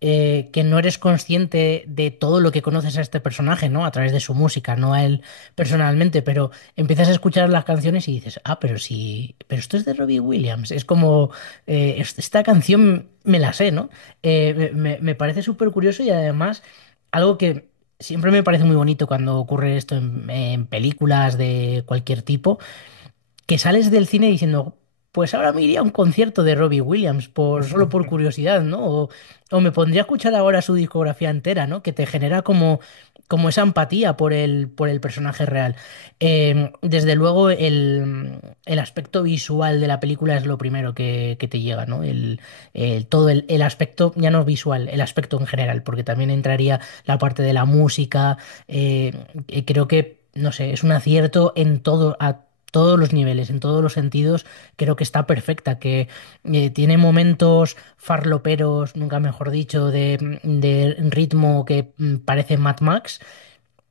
que no eres consciente de todo lo que conoces a este personaje, ¿no? A través de su música, no a él personalmente, pero empiezas a escuchar las canciones y dices, ah, pero sí, pero esto es de Robbie Williams. Es como, esta canción me la sé, ¿no? Me parece súper curioso y además algo que siempre me parece muy bonito cuando ocurre esto en películas de cualquier tipo, que sales del cine diciendo, pues ahora me iría a un concierto de Robbie Williams, solo por curiosidad, ¿no? O me pondría a escuchar ahora su discografía entera, ¿no? Que te genera como esa empatía por el personaje real. Desde luego, el aspecto visual de la película es lo primero que te llega, ¿no? Todo el aspecto, ya no visual, el aspecto en general, porque también entraría la parte de la música. Creo que, no sé, es un acierto en todo, todos los niveles, en todos los sentidos, creo que está perfecta, que tiene momentos farloperos, nunca mejor dicho, de ritmo que parece Mad Max.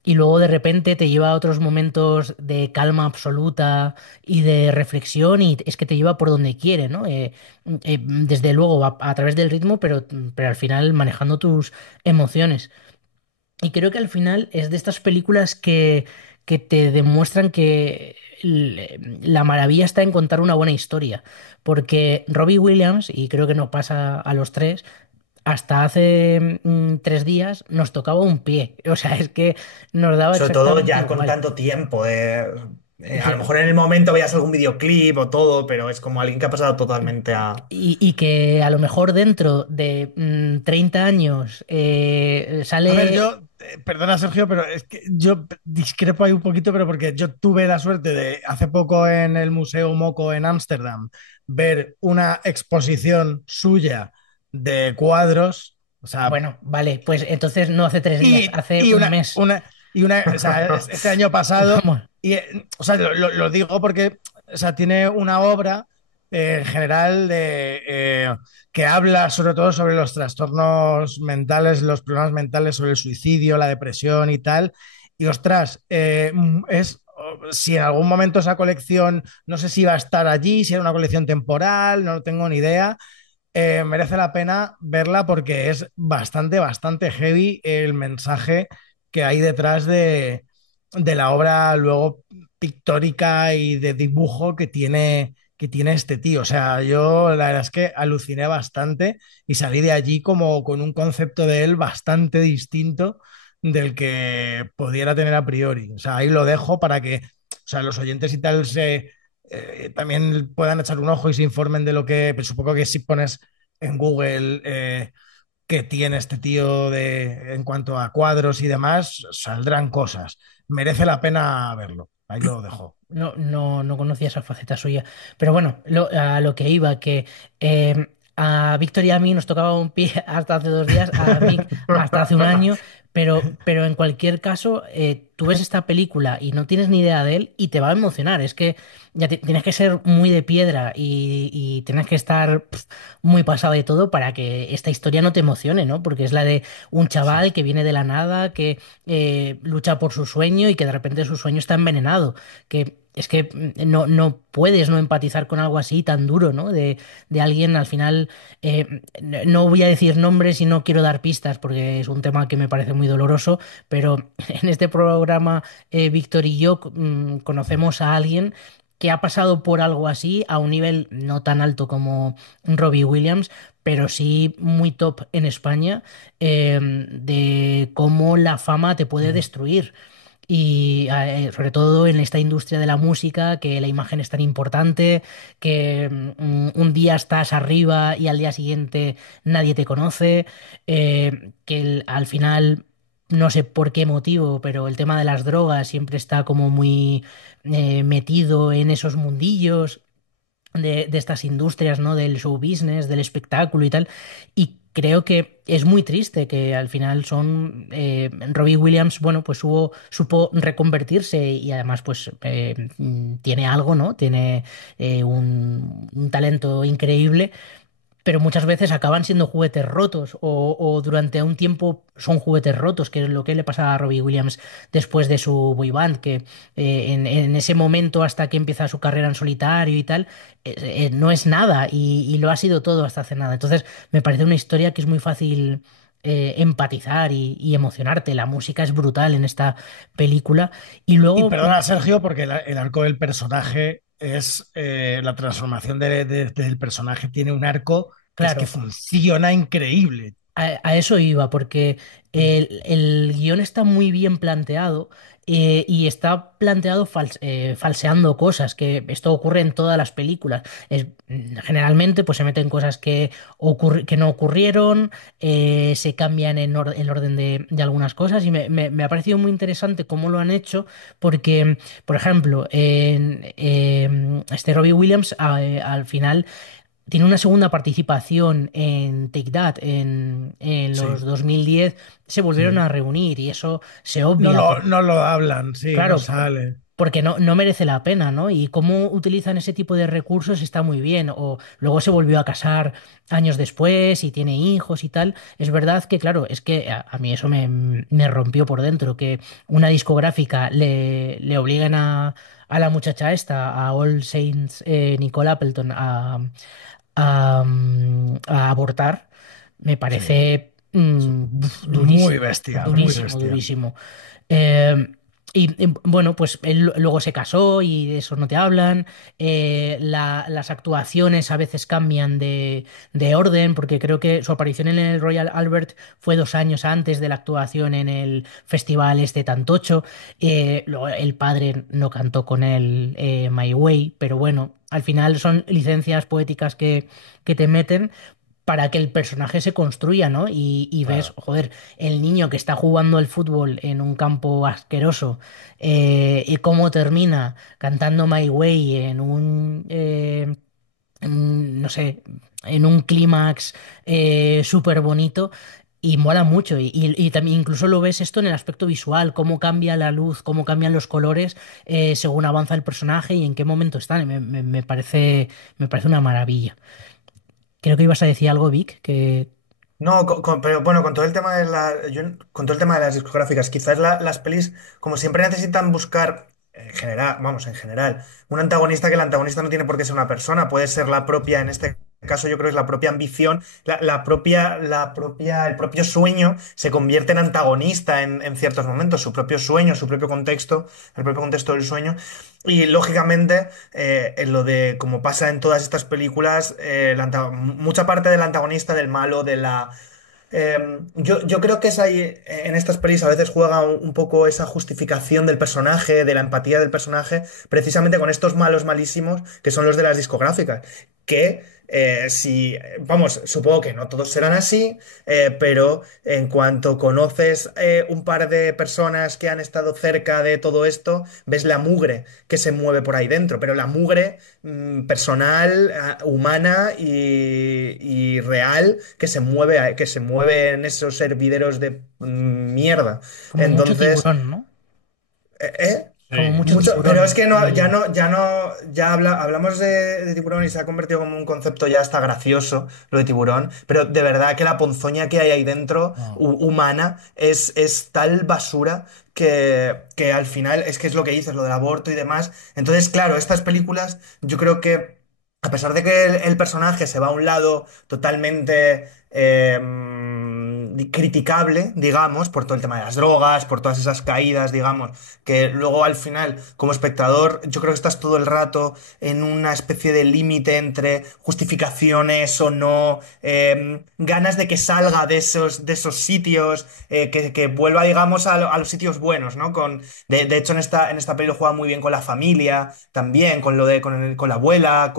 Y luego de repente te lleva a otros momentos de calma absoluta y de reflexión y es que te lleva por donde quiere, ¿no? Desde luego a través del ritmo, pero al final manejando tus emociones. Y creo que al final es de estas películas que te demuestran que la maravilla está en contar una buena historia. Porque Robbie Williams, y creo que nos pasa a los tres, hasta hace 3 días nos tocaba un pie. O sea, es que nos daba Sobre todo exactamente ya con igual. tanto tiempo. A lo mejor en el momento veías algún videoclip o todo, pero es como alguien que ha pasado totalmente a... Y que a lo mejor dentro de 30 años A ver, sale. yo, perdona Sergio, pero es que yo discrepo ahí un poquito, pero porque yo tuve la suerte de hace poco en el Museo Moco en Ámsterdam ver una exposición suya de cuadros, o sea, Bueno, vale, pues entonces no hace 3 días, y, hace y un una, mes. o sea, este año pasado, Vamos. y, o sea, lo digo porque, o sea, tiene una obra en general que habla sobre todo sobre los trastornos mentales, los problemas mentales, sobre el suicidio, la depresión y tal. Y ostras, si en algún momento esa colección, no sé si va a estar allí, si era una colección temporal, no tengo ni idea, merece la pena verla porque es bastante, bastante heavy el mensaje que hay detrás de la obra luego pictórica y de dibujo que tiene este tío. O sea, yo la verdad es que aluciné bastante y salí de allí como con un concepto de él bastante distinto del que pudiera tener a priori. O sea, ahí lo dejo para que, o sea, los oyentes y tal también puedan echar un ojo y se informen de lo que, pero supongo que si pones en Google que tiene este tío en cuanto a cuadros y demás, saldrán cosas. Merece la pena verlo. Ahí lo dejo. No conocía esa faceta suya. Pero bueno, a lo que iba, que a Víctor y a mí nos tocaba un pie hasta hace 2 días, a Mick hasta hace un año, pero en cualquier caso, tú ves esta película y no tienes ni idea de él y te va a emocionar. Es que ya tienes que ser muy de piedra y tienes que estar muy pasado de todo para que esta historia no te emocione, ¿no? Porque es la de un chaval que viene de la nada, que lucha por su sueño y que de repente su sueño está envenenado, que es que no puedes no empatizar con algo así tan duro, ¿no? De alguien al final, no voy a decir nombres y no quiero dar pistas porque es un tema que me parece muy doloroso, pero en este programa Víctor y yo conocemos a alguien que ha pasado por algo así a un nivel no tan alto como Robbie Williams, pero sí muy top en España, de cómo la fama te puede destruir. Y sobre todo en esta industria de la música, que la imagen es tan importante, que un día estás arriba y al día siguiente nadie te conoce, que al final, no sé por qué motivo, pero el tema de las drogas siempre está como muy metido en esos mundillos de estas industrias, ¿no? Del show business, del espectáculo y tal. Y creo que es muy triste que al final son Robbie Williams, bueno, pues supo reconvertirse y además pues tiene algo, ¿no? Tiene un talento increíble, pero muchas veces acaban siendo juguetes rotos o durante un tiempo son juguetes rotos, que es lo que le pasa a Robbie Williams después de su boy band, que en ese momento hasta que empieza su carrera en solitario y tal, no es nada y lo ha sido todo hasta hace nada. Entonces me parece una historia que es muy fácil empatizar y emocionarte. La música es brutal en esta película y Y luego, perdona, Sergio, porque el arco del personaje es la transformación del personaje tiene un arco que es que claro. funciona increíble. A eso iba, porque el guión está muy bien planteado y está planteado falseando cosas, que esto ocurre en todas las películas. Generalmente pues se meten cosas que no ocurrieron, se cambian el orden de algunas cosas y me ha parecido muy interesante cómo lo han hecho, porque, por ejemplo, este Robbie Williams al final tiene una segunda participación en Take That en los Sí, 2010, se volvieron sí. a reunir y eso se obvia. No lo hablan, sí, no Claro, sale. porque no merece la pena, ¿no? Y cómo utilizan ese tipo de recursos está muy bien. O luego se volvió a casar años después y tiene hijos y tal. Es verdad que, claro, es que a mí eso me rompió por dentro, que una discográfica le obliguen a la muchacha esta, a All Saints, Nicole Appleton, a abortar, me parece Muy durísimo, bestia, muy durísimo, bestia. durísimo. Eh, bueno, pues él luego se casó y de eso no te hablan. Las actuaciones a veces cambian de orden, porque creo que su aparición en el Royal Albert fue 2 años antes de la actuación en el festival este Tantocho. Luego el padre no cantó con él My Way, pero bueno, al final son licencias poéticas que te meten para que el personaje se construya, ¿no? Y ves, joder, el niño que está jugando al fútbol en un campo asqueroso y cómo termina cantando My Way no sé, en un clímax súper bonito. Y mola mucho, y también incluso lo ves esto en el aspecto visual, cómo cambia la luz, cómo cambian los colores según avanza el personaje y en qué momento están. Me parece una maravilla. Creo que ibas a decir algo, Vic, que... No, pero bueno, con todo el tema de con todo el tema de las discográficas, quizás las pelis, como siempre necesitan buscar, en general, vamos, en general, un antagonista, que el antagonista no tiene por qué ser una persona, puede ser la propia, en este caso yo creo que es la propia ambición, el propio sueño se convierte en antagonista en ciertos momentos, su propio sueño, su propio contexto, el propio contexto del sueño. Y lógicamente, en lo de como pasa en todas estas películas, mucha parte del antagonista, del malo, de la yo creo que es ahí, en estas pelis a veces juega un poco esa justificación del personaje, de la empatía del personaje, precisamente con estos malos malísimos que son los de las discográficas. Que si, vamos, supongo que no todos serán así, pero en cuanto conoces un par de personas que han estado cerca de todo esto, ves la mugre que se mueve por ahí dentro, pero la mugre personal, humana y real que se mueve en esos hervideros de mierda. Como mucho Entonces, tiburón, ¿no? ¿eh? Como mucho Mucho, pero es tiburón. que hablamos de tiburón y se ha convertido como un concepto ya hasta gracioso, lo de tiburón, pero de verdad que la ponzoña que hay ahí dentro, humana, es tal basura que al final es que es lo que dices, lo del aborto y demás. Entonces, claro, estas películas, yo creo que a pesar de que el personaje se va a un lado totalmente criticable, digamos, por todo el tema de las drogas, por todas esas caídas, digamos, que luego al final, como espectador, yo creo que estás todo el rato en una especie de límite entre justificaciones o no, ganas de que salga de esos sitios, que vuelva, digamos, a los sitios buenos, ¿no? De hecho, en esta peli lo juega muy bien con la familia, también, con la abuela,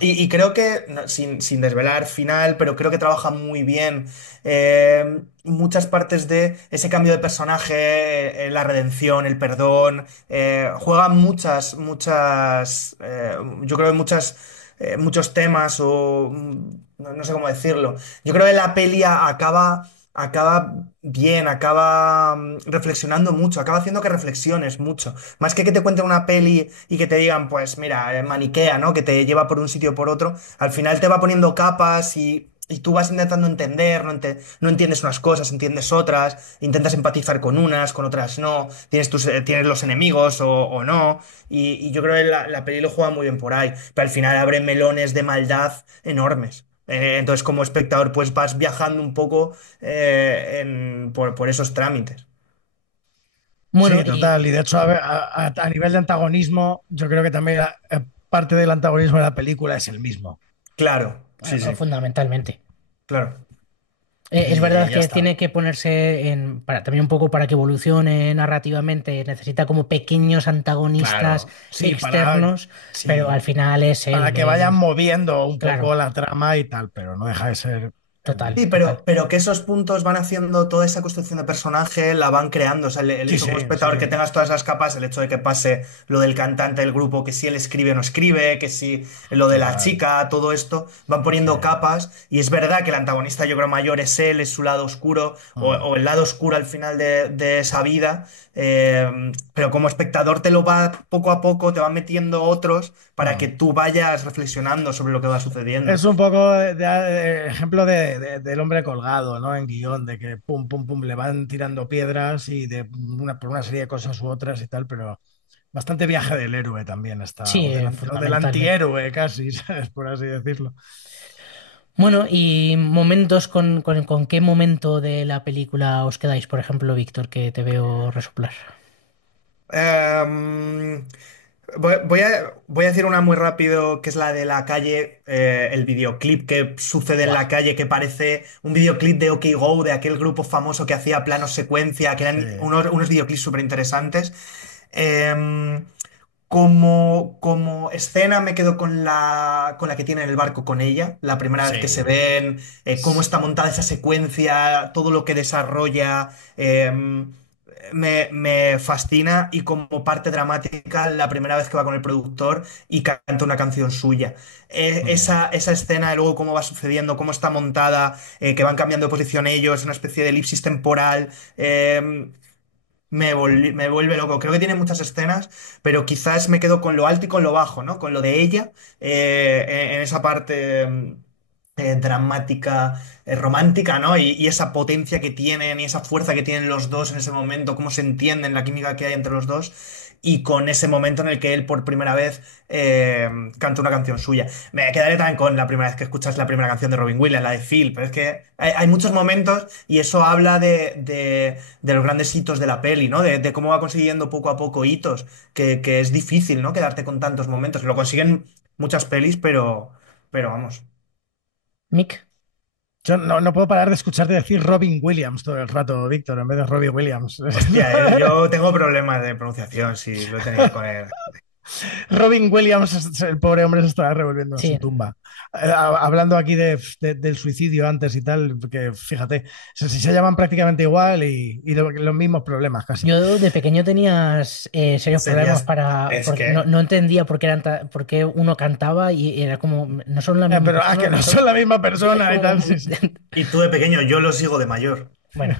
y creo que, sin desvelar final, pero creo que trabaja muy bien muchas partes de ese cambio de personaje, la redención, el perdón, juega yo creo que muchos temas o no sé cómo decirlo. Yo creo que la peli acaba bien, acaba reflexionando mucho, acaba haciendo que reflexiones mucho. Más que te cuenten una peli y que te digan, pues mira, maniquea, ¿no? Que te lleva por un sitio o por otro. Al final te va poniendo capas y tú vas intentando entender, no entiendes unas cosas, entiendes otras, intentas empatizar con unas, con otras no, tienes los enemigos o no. Y yo creo que la peli lo juega muy bien por ahí. Pero al final abre melones de maldad enormes. Entonces, como espectador, pues vas viajando un poco por esos trámites. Bueno, Sí, total. Y de hecho, a nivel de antagonismo, yo creo que también parte del antagonismo de la película es el mismo. Claro, sí, sí, fundamentalmente. claro. Es Y verdad ya que está. tiene que ponerse también un poco para que evolucione narrativamente, necesita como pequeños antagonistas Claro. Sí, externos, pero sí, al final es para él. que vayan moviendo un Claro. poco la trama y tal, pero no deja de ser Total, Sí, total. pero que esos puntos van haciendo toda esa construcción de personaje, la van creando. O sea, el Sí, hecho sí, como espectador sí. que tengas todas las capas, el hecho de que pase lo del cantante del grupo, que si él escribe o no escribe, que si lo de la Total. chica, todo esto, van Sí. poniendo capas. Y es verdad que el antagonista, yo creo, mayor es él, es su lado oscuro, o el lado oscuro al final de esa vida. Pero como espectador te lo va poco a poco, te van metiendo otros para que tú vayas reflexionando sobre lo que va sucediendo. Es un poco de ejemplo del hombre colgado, ¿no? En guión, de que pum, pum, pum, le van tirando piedras y por una serie de cosas u otras y tal, pero bastante viaje del héroe también está, Sí, o del fundamentalmente. antihéroe casi, ¿sabes? Por así decirlo. Bueno, y momentos con qué momento de la película os quedáis, por ejemplo, Víctor, que te veo resoplar. Em, voy a decir una muy rápido, que es la de la calle, el videoclip que sucede en Buah, la calle, que parece un videoclip de OK Go, de aquel grupo famoso que hacía planos secuencia, que Sí, eran unos videoclips súper interesantes. Como escena me quedo con la que tiene en el barco con ella, la primera vez que se sí. ven, cómo está montada esa secuencia, todo lo que desarrolla, me fascina, y como parte dramática la primera vez que va con el productor y canta una canción suya. Esa escena, y luego cómo va sucediendo, cómo está montada, que van cambiando de posición ellos, una especie de elipsis temporal. Me vuelve loco. Creo que tiene muchas escenas, pero quizás me quedo con lo alto y con lo bajo, ¿no? Con lo de ella, en esa parte dramática, romántica, ¿no? Y esa potencia que tienen y esa fuerza que tienen los dos en ese momento, cómo se entienden, la química que hay entre los dos. Y con ese momento en el que él por primera vez canta una canción suya. Me quedaré también con la primera vez que escuchas la primera canción de Robin Williams, la de Phil, pero es que hay muchos momentos y eso habla de los grandes hitos de la peli, ¿no? De cómo va consiguiendo poco a poco hitos, que es difícil, ¿no? Quedarte con tantos momentos. Lo consiguen muchas pelis, pero vamos. Mick. Yo no puedo parar de escucharte decir Robin Williams todo el rato, Víctor, en vez de Robbie Williams. Hostia, yo tengo problemas de pronunciación, sí, lo he tenido que poner. Robin Williams, el pobre hombre, se estará revolviendo en su Sí, tumba. Hablando aquí del suicidio antes y tal, que fíjate, se llaman prácticamente igual y los mismos problemas casi. yo de pequeño tenía serios problemas Serías. Es porque no, que. no entendía por qué, por qué uno cantaba y era como, no son la misma Pero persona, que no son la misma persona y tal, sí, sí. Y tú de pequeño, yo lo sigo de mayor. Bueno,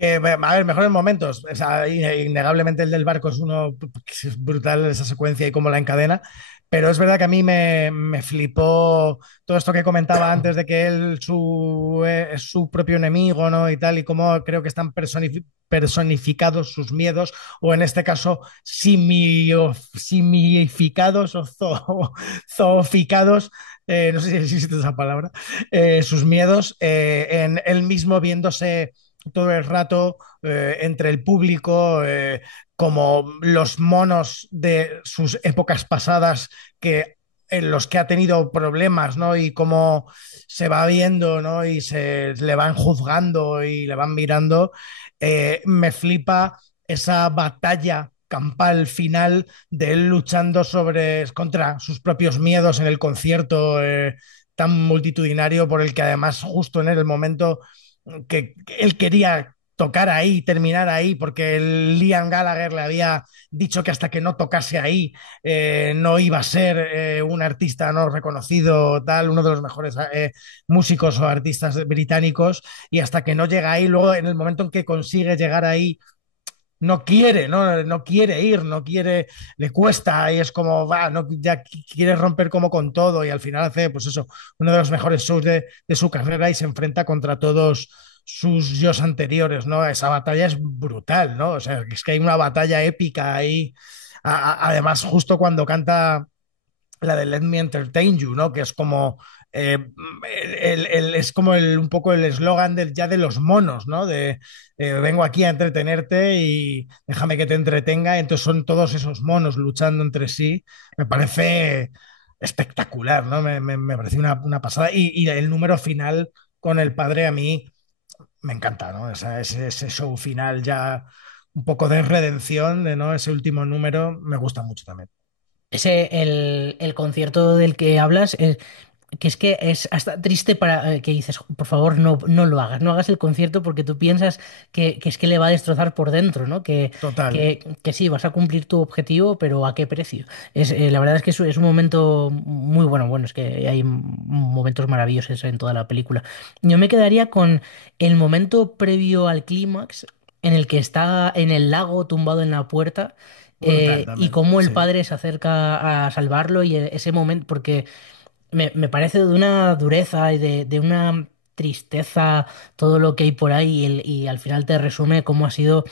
A ver, mejores momentos. O sea, innegablemente el del barco es uno que es brutal, esa secuencia y cómo la encadena. Pero es verdad que a mí me flipó todo esto que comentaba antes de que él es su propio enemigo, ¿no? Y tal, y cómo creo que están personificados sus miedos, o en este caso, simificados o zooficados, no sé si existe esa palabra, sus miedos, en él mismo viéndose todo el rato entre el público, como los monos de sus épocas pasadas en los que ha tenido problemas, ¿no? Y cómo se va viendo, ¿no? Y se le van juzgando y le van mirando. Me flipa esa batalla campal final de él luchando contra sus propios miedos en el concierto tan multitudinario por el que además justo en el momento que él quería tocar ahí, terminar ahí, porque el Liam Gallagher le había dicho que hasta que no tocase ahí no iba a ser un artista no reconocido, tal, uno de los mejores músicos o artistas británicos, y hasta que no llega ahí, luego en el momento en que consigue llegar ahí, no quiere, no quiere ir, no quiere, le cuesta y es como, va, no, ya quiere romper como con todo y al final hace, pues eso, uno de los mejores shows de su carrera y se enfrenta contra todos sus yo's anteriores, ¿no? Esa batalla es brutal, ¿no? O sea, es que hay una batalla épica ahí. Además, justo cuando canta la de Let Me Entertain You, ¿no? Que es como es como un poco el eslogan ya de los monos, ¿no? De vengo aquí a entretenerte y déjame que te entretenga. Entonces son todos esos monos luchando entre sí. Me parece espectacular, ¿no? Me parece una pasada. Y el número final con el padre a mí me encanta, ¿no? Ese show final ya un poco de redención, ¿no? Ese último número me gusta mucho también. el concierto del que hablas que es que es hasta triste para que dices, por favor, no lo hagas, no hagas el concierto porque tú piensas que es que le va a destrozar por dentro, ¿no? Total. Que sí, vas a cumplir tu objetivo, pero ¿a qué precio? La verdad es que es un momento muy bueno, bueno, es que hay momentos maravillosos en toda la película. Yo me quedaría con el momento previo al clímax en el que está en el lago tumbado en la puerta. Brutal Y también, cómo el sí. padre se acerca a salvarlo y ese momento, porque me parece de una dureza y de una tristeza todo lo que hay por ahí y al final te resume cómo ha sido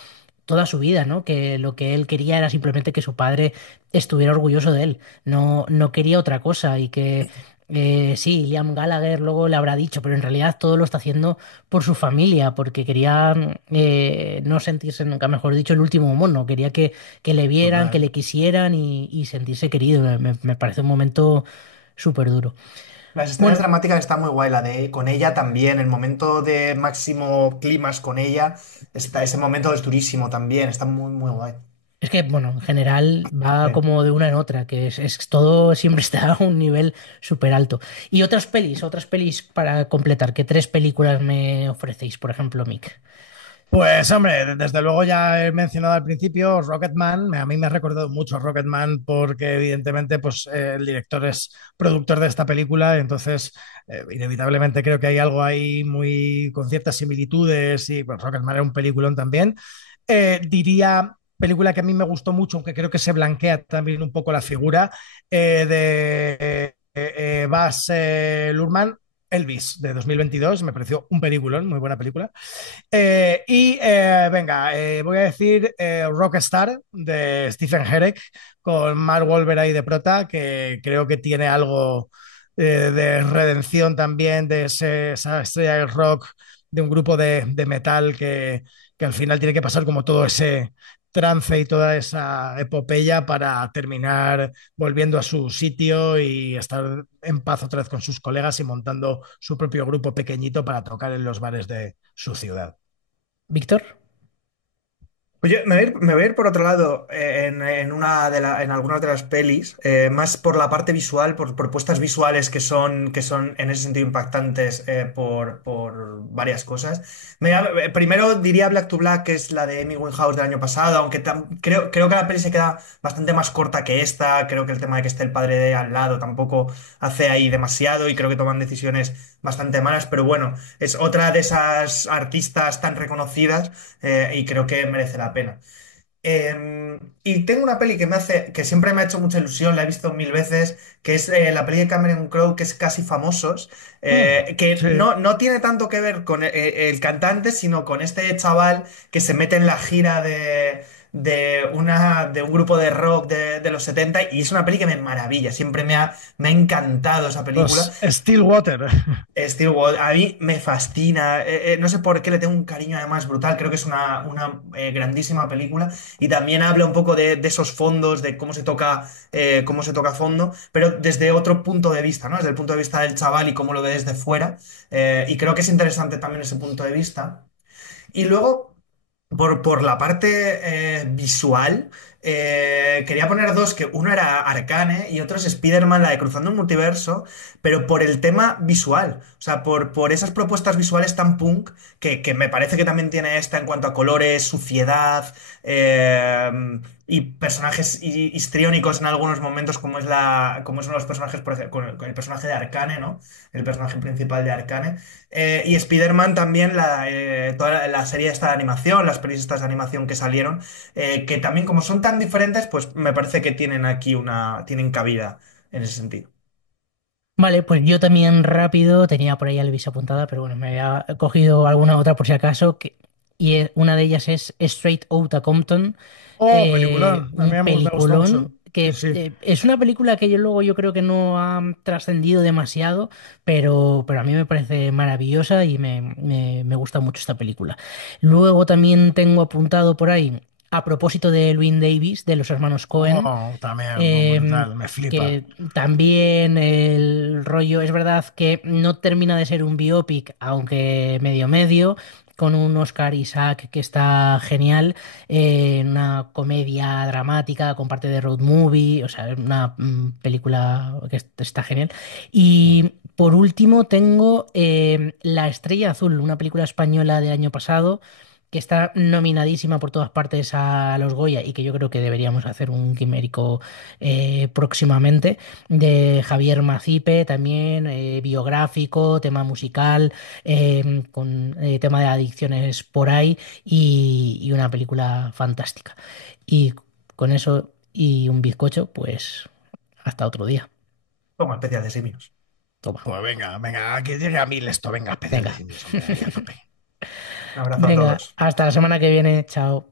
toda su vida, ¿no? Que lo que él quería era simplemente que su padre estuviera orgulloso de él, no quería otra cosa y que sí, Liam Gallagher luego le habrá dicho, pero en realidad todo lo está haciendo por su familia, porque quería no sentirse, nunca mejor dicho, el último mono, quería que le vieran, que Total. le quisieran y sentirse querido. Me parece un momento súper duro. Las escenas Bueno, dramáticas están muy guay, la de con ella también, el momento de máximo clímax con ella, ese momento es durísimo también, está muy, muy guay. es que, bueno, en general va Sí. como de una en otra, que es todo siempre está a un nivel súper alto. Y otras pelis para completar, ¿qué tres películas me ofrecéis, por ejemplo, Mick? Pues hombre, desde luego ya he mencionado al principio Rocketman. A mí me ha recordado mucho Rocketman porque evidentemente pues, el director es productor de esta película, entonces inevitablemente creo que hay algo ahí muy con ciertas similitudes y pues, Rocketman era un peliculón también. Diría película que a mí me gustó mucho, aunque creo que se blanquea también un poco la figura de Baz Luhrmann, Elvis, de 2022. Me pareció un peliculón, muy buena película. Venga, voy a decir Rockstar de Stephen Herek con Mark Wahlberg ahí de prota, que creo que tiene algo de redención también de esa estrella del rock, de un grupo de metal que al final tiene que pasar como todo ese trance y toda esa epopeya para terminar volviendo a su sitio y estar en paz otra vez con sus colegas y montando su propio grupo pequeñito para tocar en los bares de su ciudad. ¿Víctor? Oye, me voy a ir por otro lado en algunas de las pelis, más por la parte visual, por propuestas visuales que son en ese sentido impactantes por varias cosas. Primero diría Black to Black, que es la de Amy Winehouse del año pasado, aunque creo que la peli se queda bastante más corta que esta. Creo que el tema de que esté el padre de al lado tampoco hace ahí demasiado y creo que toman decisiones bastante malas, pero bueno, es otra de esas artistas tan reconocidas y creo que merece la pena. Y tengo una peli que siempre me ha hecho mucha ilusión, la he visto mil veces, que es la peli de Cameron Crowe, que es Casi Famosos, que Sí. no tiene tanto que ver con el cantante, sino con este chaval que se mete en la gira de un grupo de rock de los 70 y es una peli que me maravilla, siempre me ha encantado esa película. Los Stillwater. Steelworld, a mí me fascina, no sé por qué le tengo un cariño además brutal, creo que es una grandísima película y también habla un poco de esos fondos, de cómo se toca fondo, pero desde otro punto de vista, ¿no? Desde el punto de vista del chaval y cómo lo ve desde fuera, y creo que es interesante también ese punto de vista. Y luego, por la parte visual, quería poner dos, que uno era Arcane y otro es Spider-Man, la de Cruzando el Multiverso, pero por el tema visual, o sea, por esas propuestas visuales tan punk que me parece que también tiene esta en cuanto a colores, suciedad y personajes histriónicos en algunos momentos, como son los personajes, por ejemplo, con el personaje de Arcane, ¿no? El personaje principal de Arcane. Y Spider-Man también, toda la serie esta de animación, las pelis estas de animación que salieron, que también como son tan diferentes, pues me parece que tienen cabida en ese sentido. Vale, pues yo también rápido tenía por ahí a Elvis apuntada, pero bueno, me había cogido alguna otra por si acaso, una de ellas es Straight Outta Compton, Oh, peliculón. A mí un me gustó peliculón mucho. Sí, que sí. es una película que yo creo que no ha trascendido demasiado, pero a mí me parece maravillosa y me gusta mucho esta película. Luego también tengo apuntado por ahí, a propósito de Llewyn Davis, de los hermanos Cohen, Oh, también, brutal. Me flipa. que también el rollo, es verdad que no termina de ser un biopic, aunque medio medio, con un Oscar Isaac que está genial, una comedia dramática con parte de road movie, o sea, una película que está genial. Y por último tengo La Estrella Azul, una película española del año pasado que está nominadísima por todas partes a los Goya y que yo creo que deberíamos hacer un quimérico próximamente, de Javier Macipe, también biográfico, tema musical, con tema de adicciones por ahí y una película fantástica. Y con eso y un bizcocho, pues hasta otro día. Toma, especial de simios. Toma. Pues venga, venga, que llegue a 1000 esto, venga, especial de Venga. simios, hombre, ahí a tope. Un abrazo a Venga, todos. hasta la semana que viene. Chao.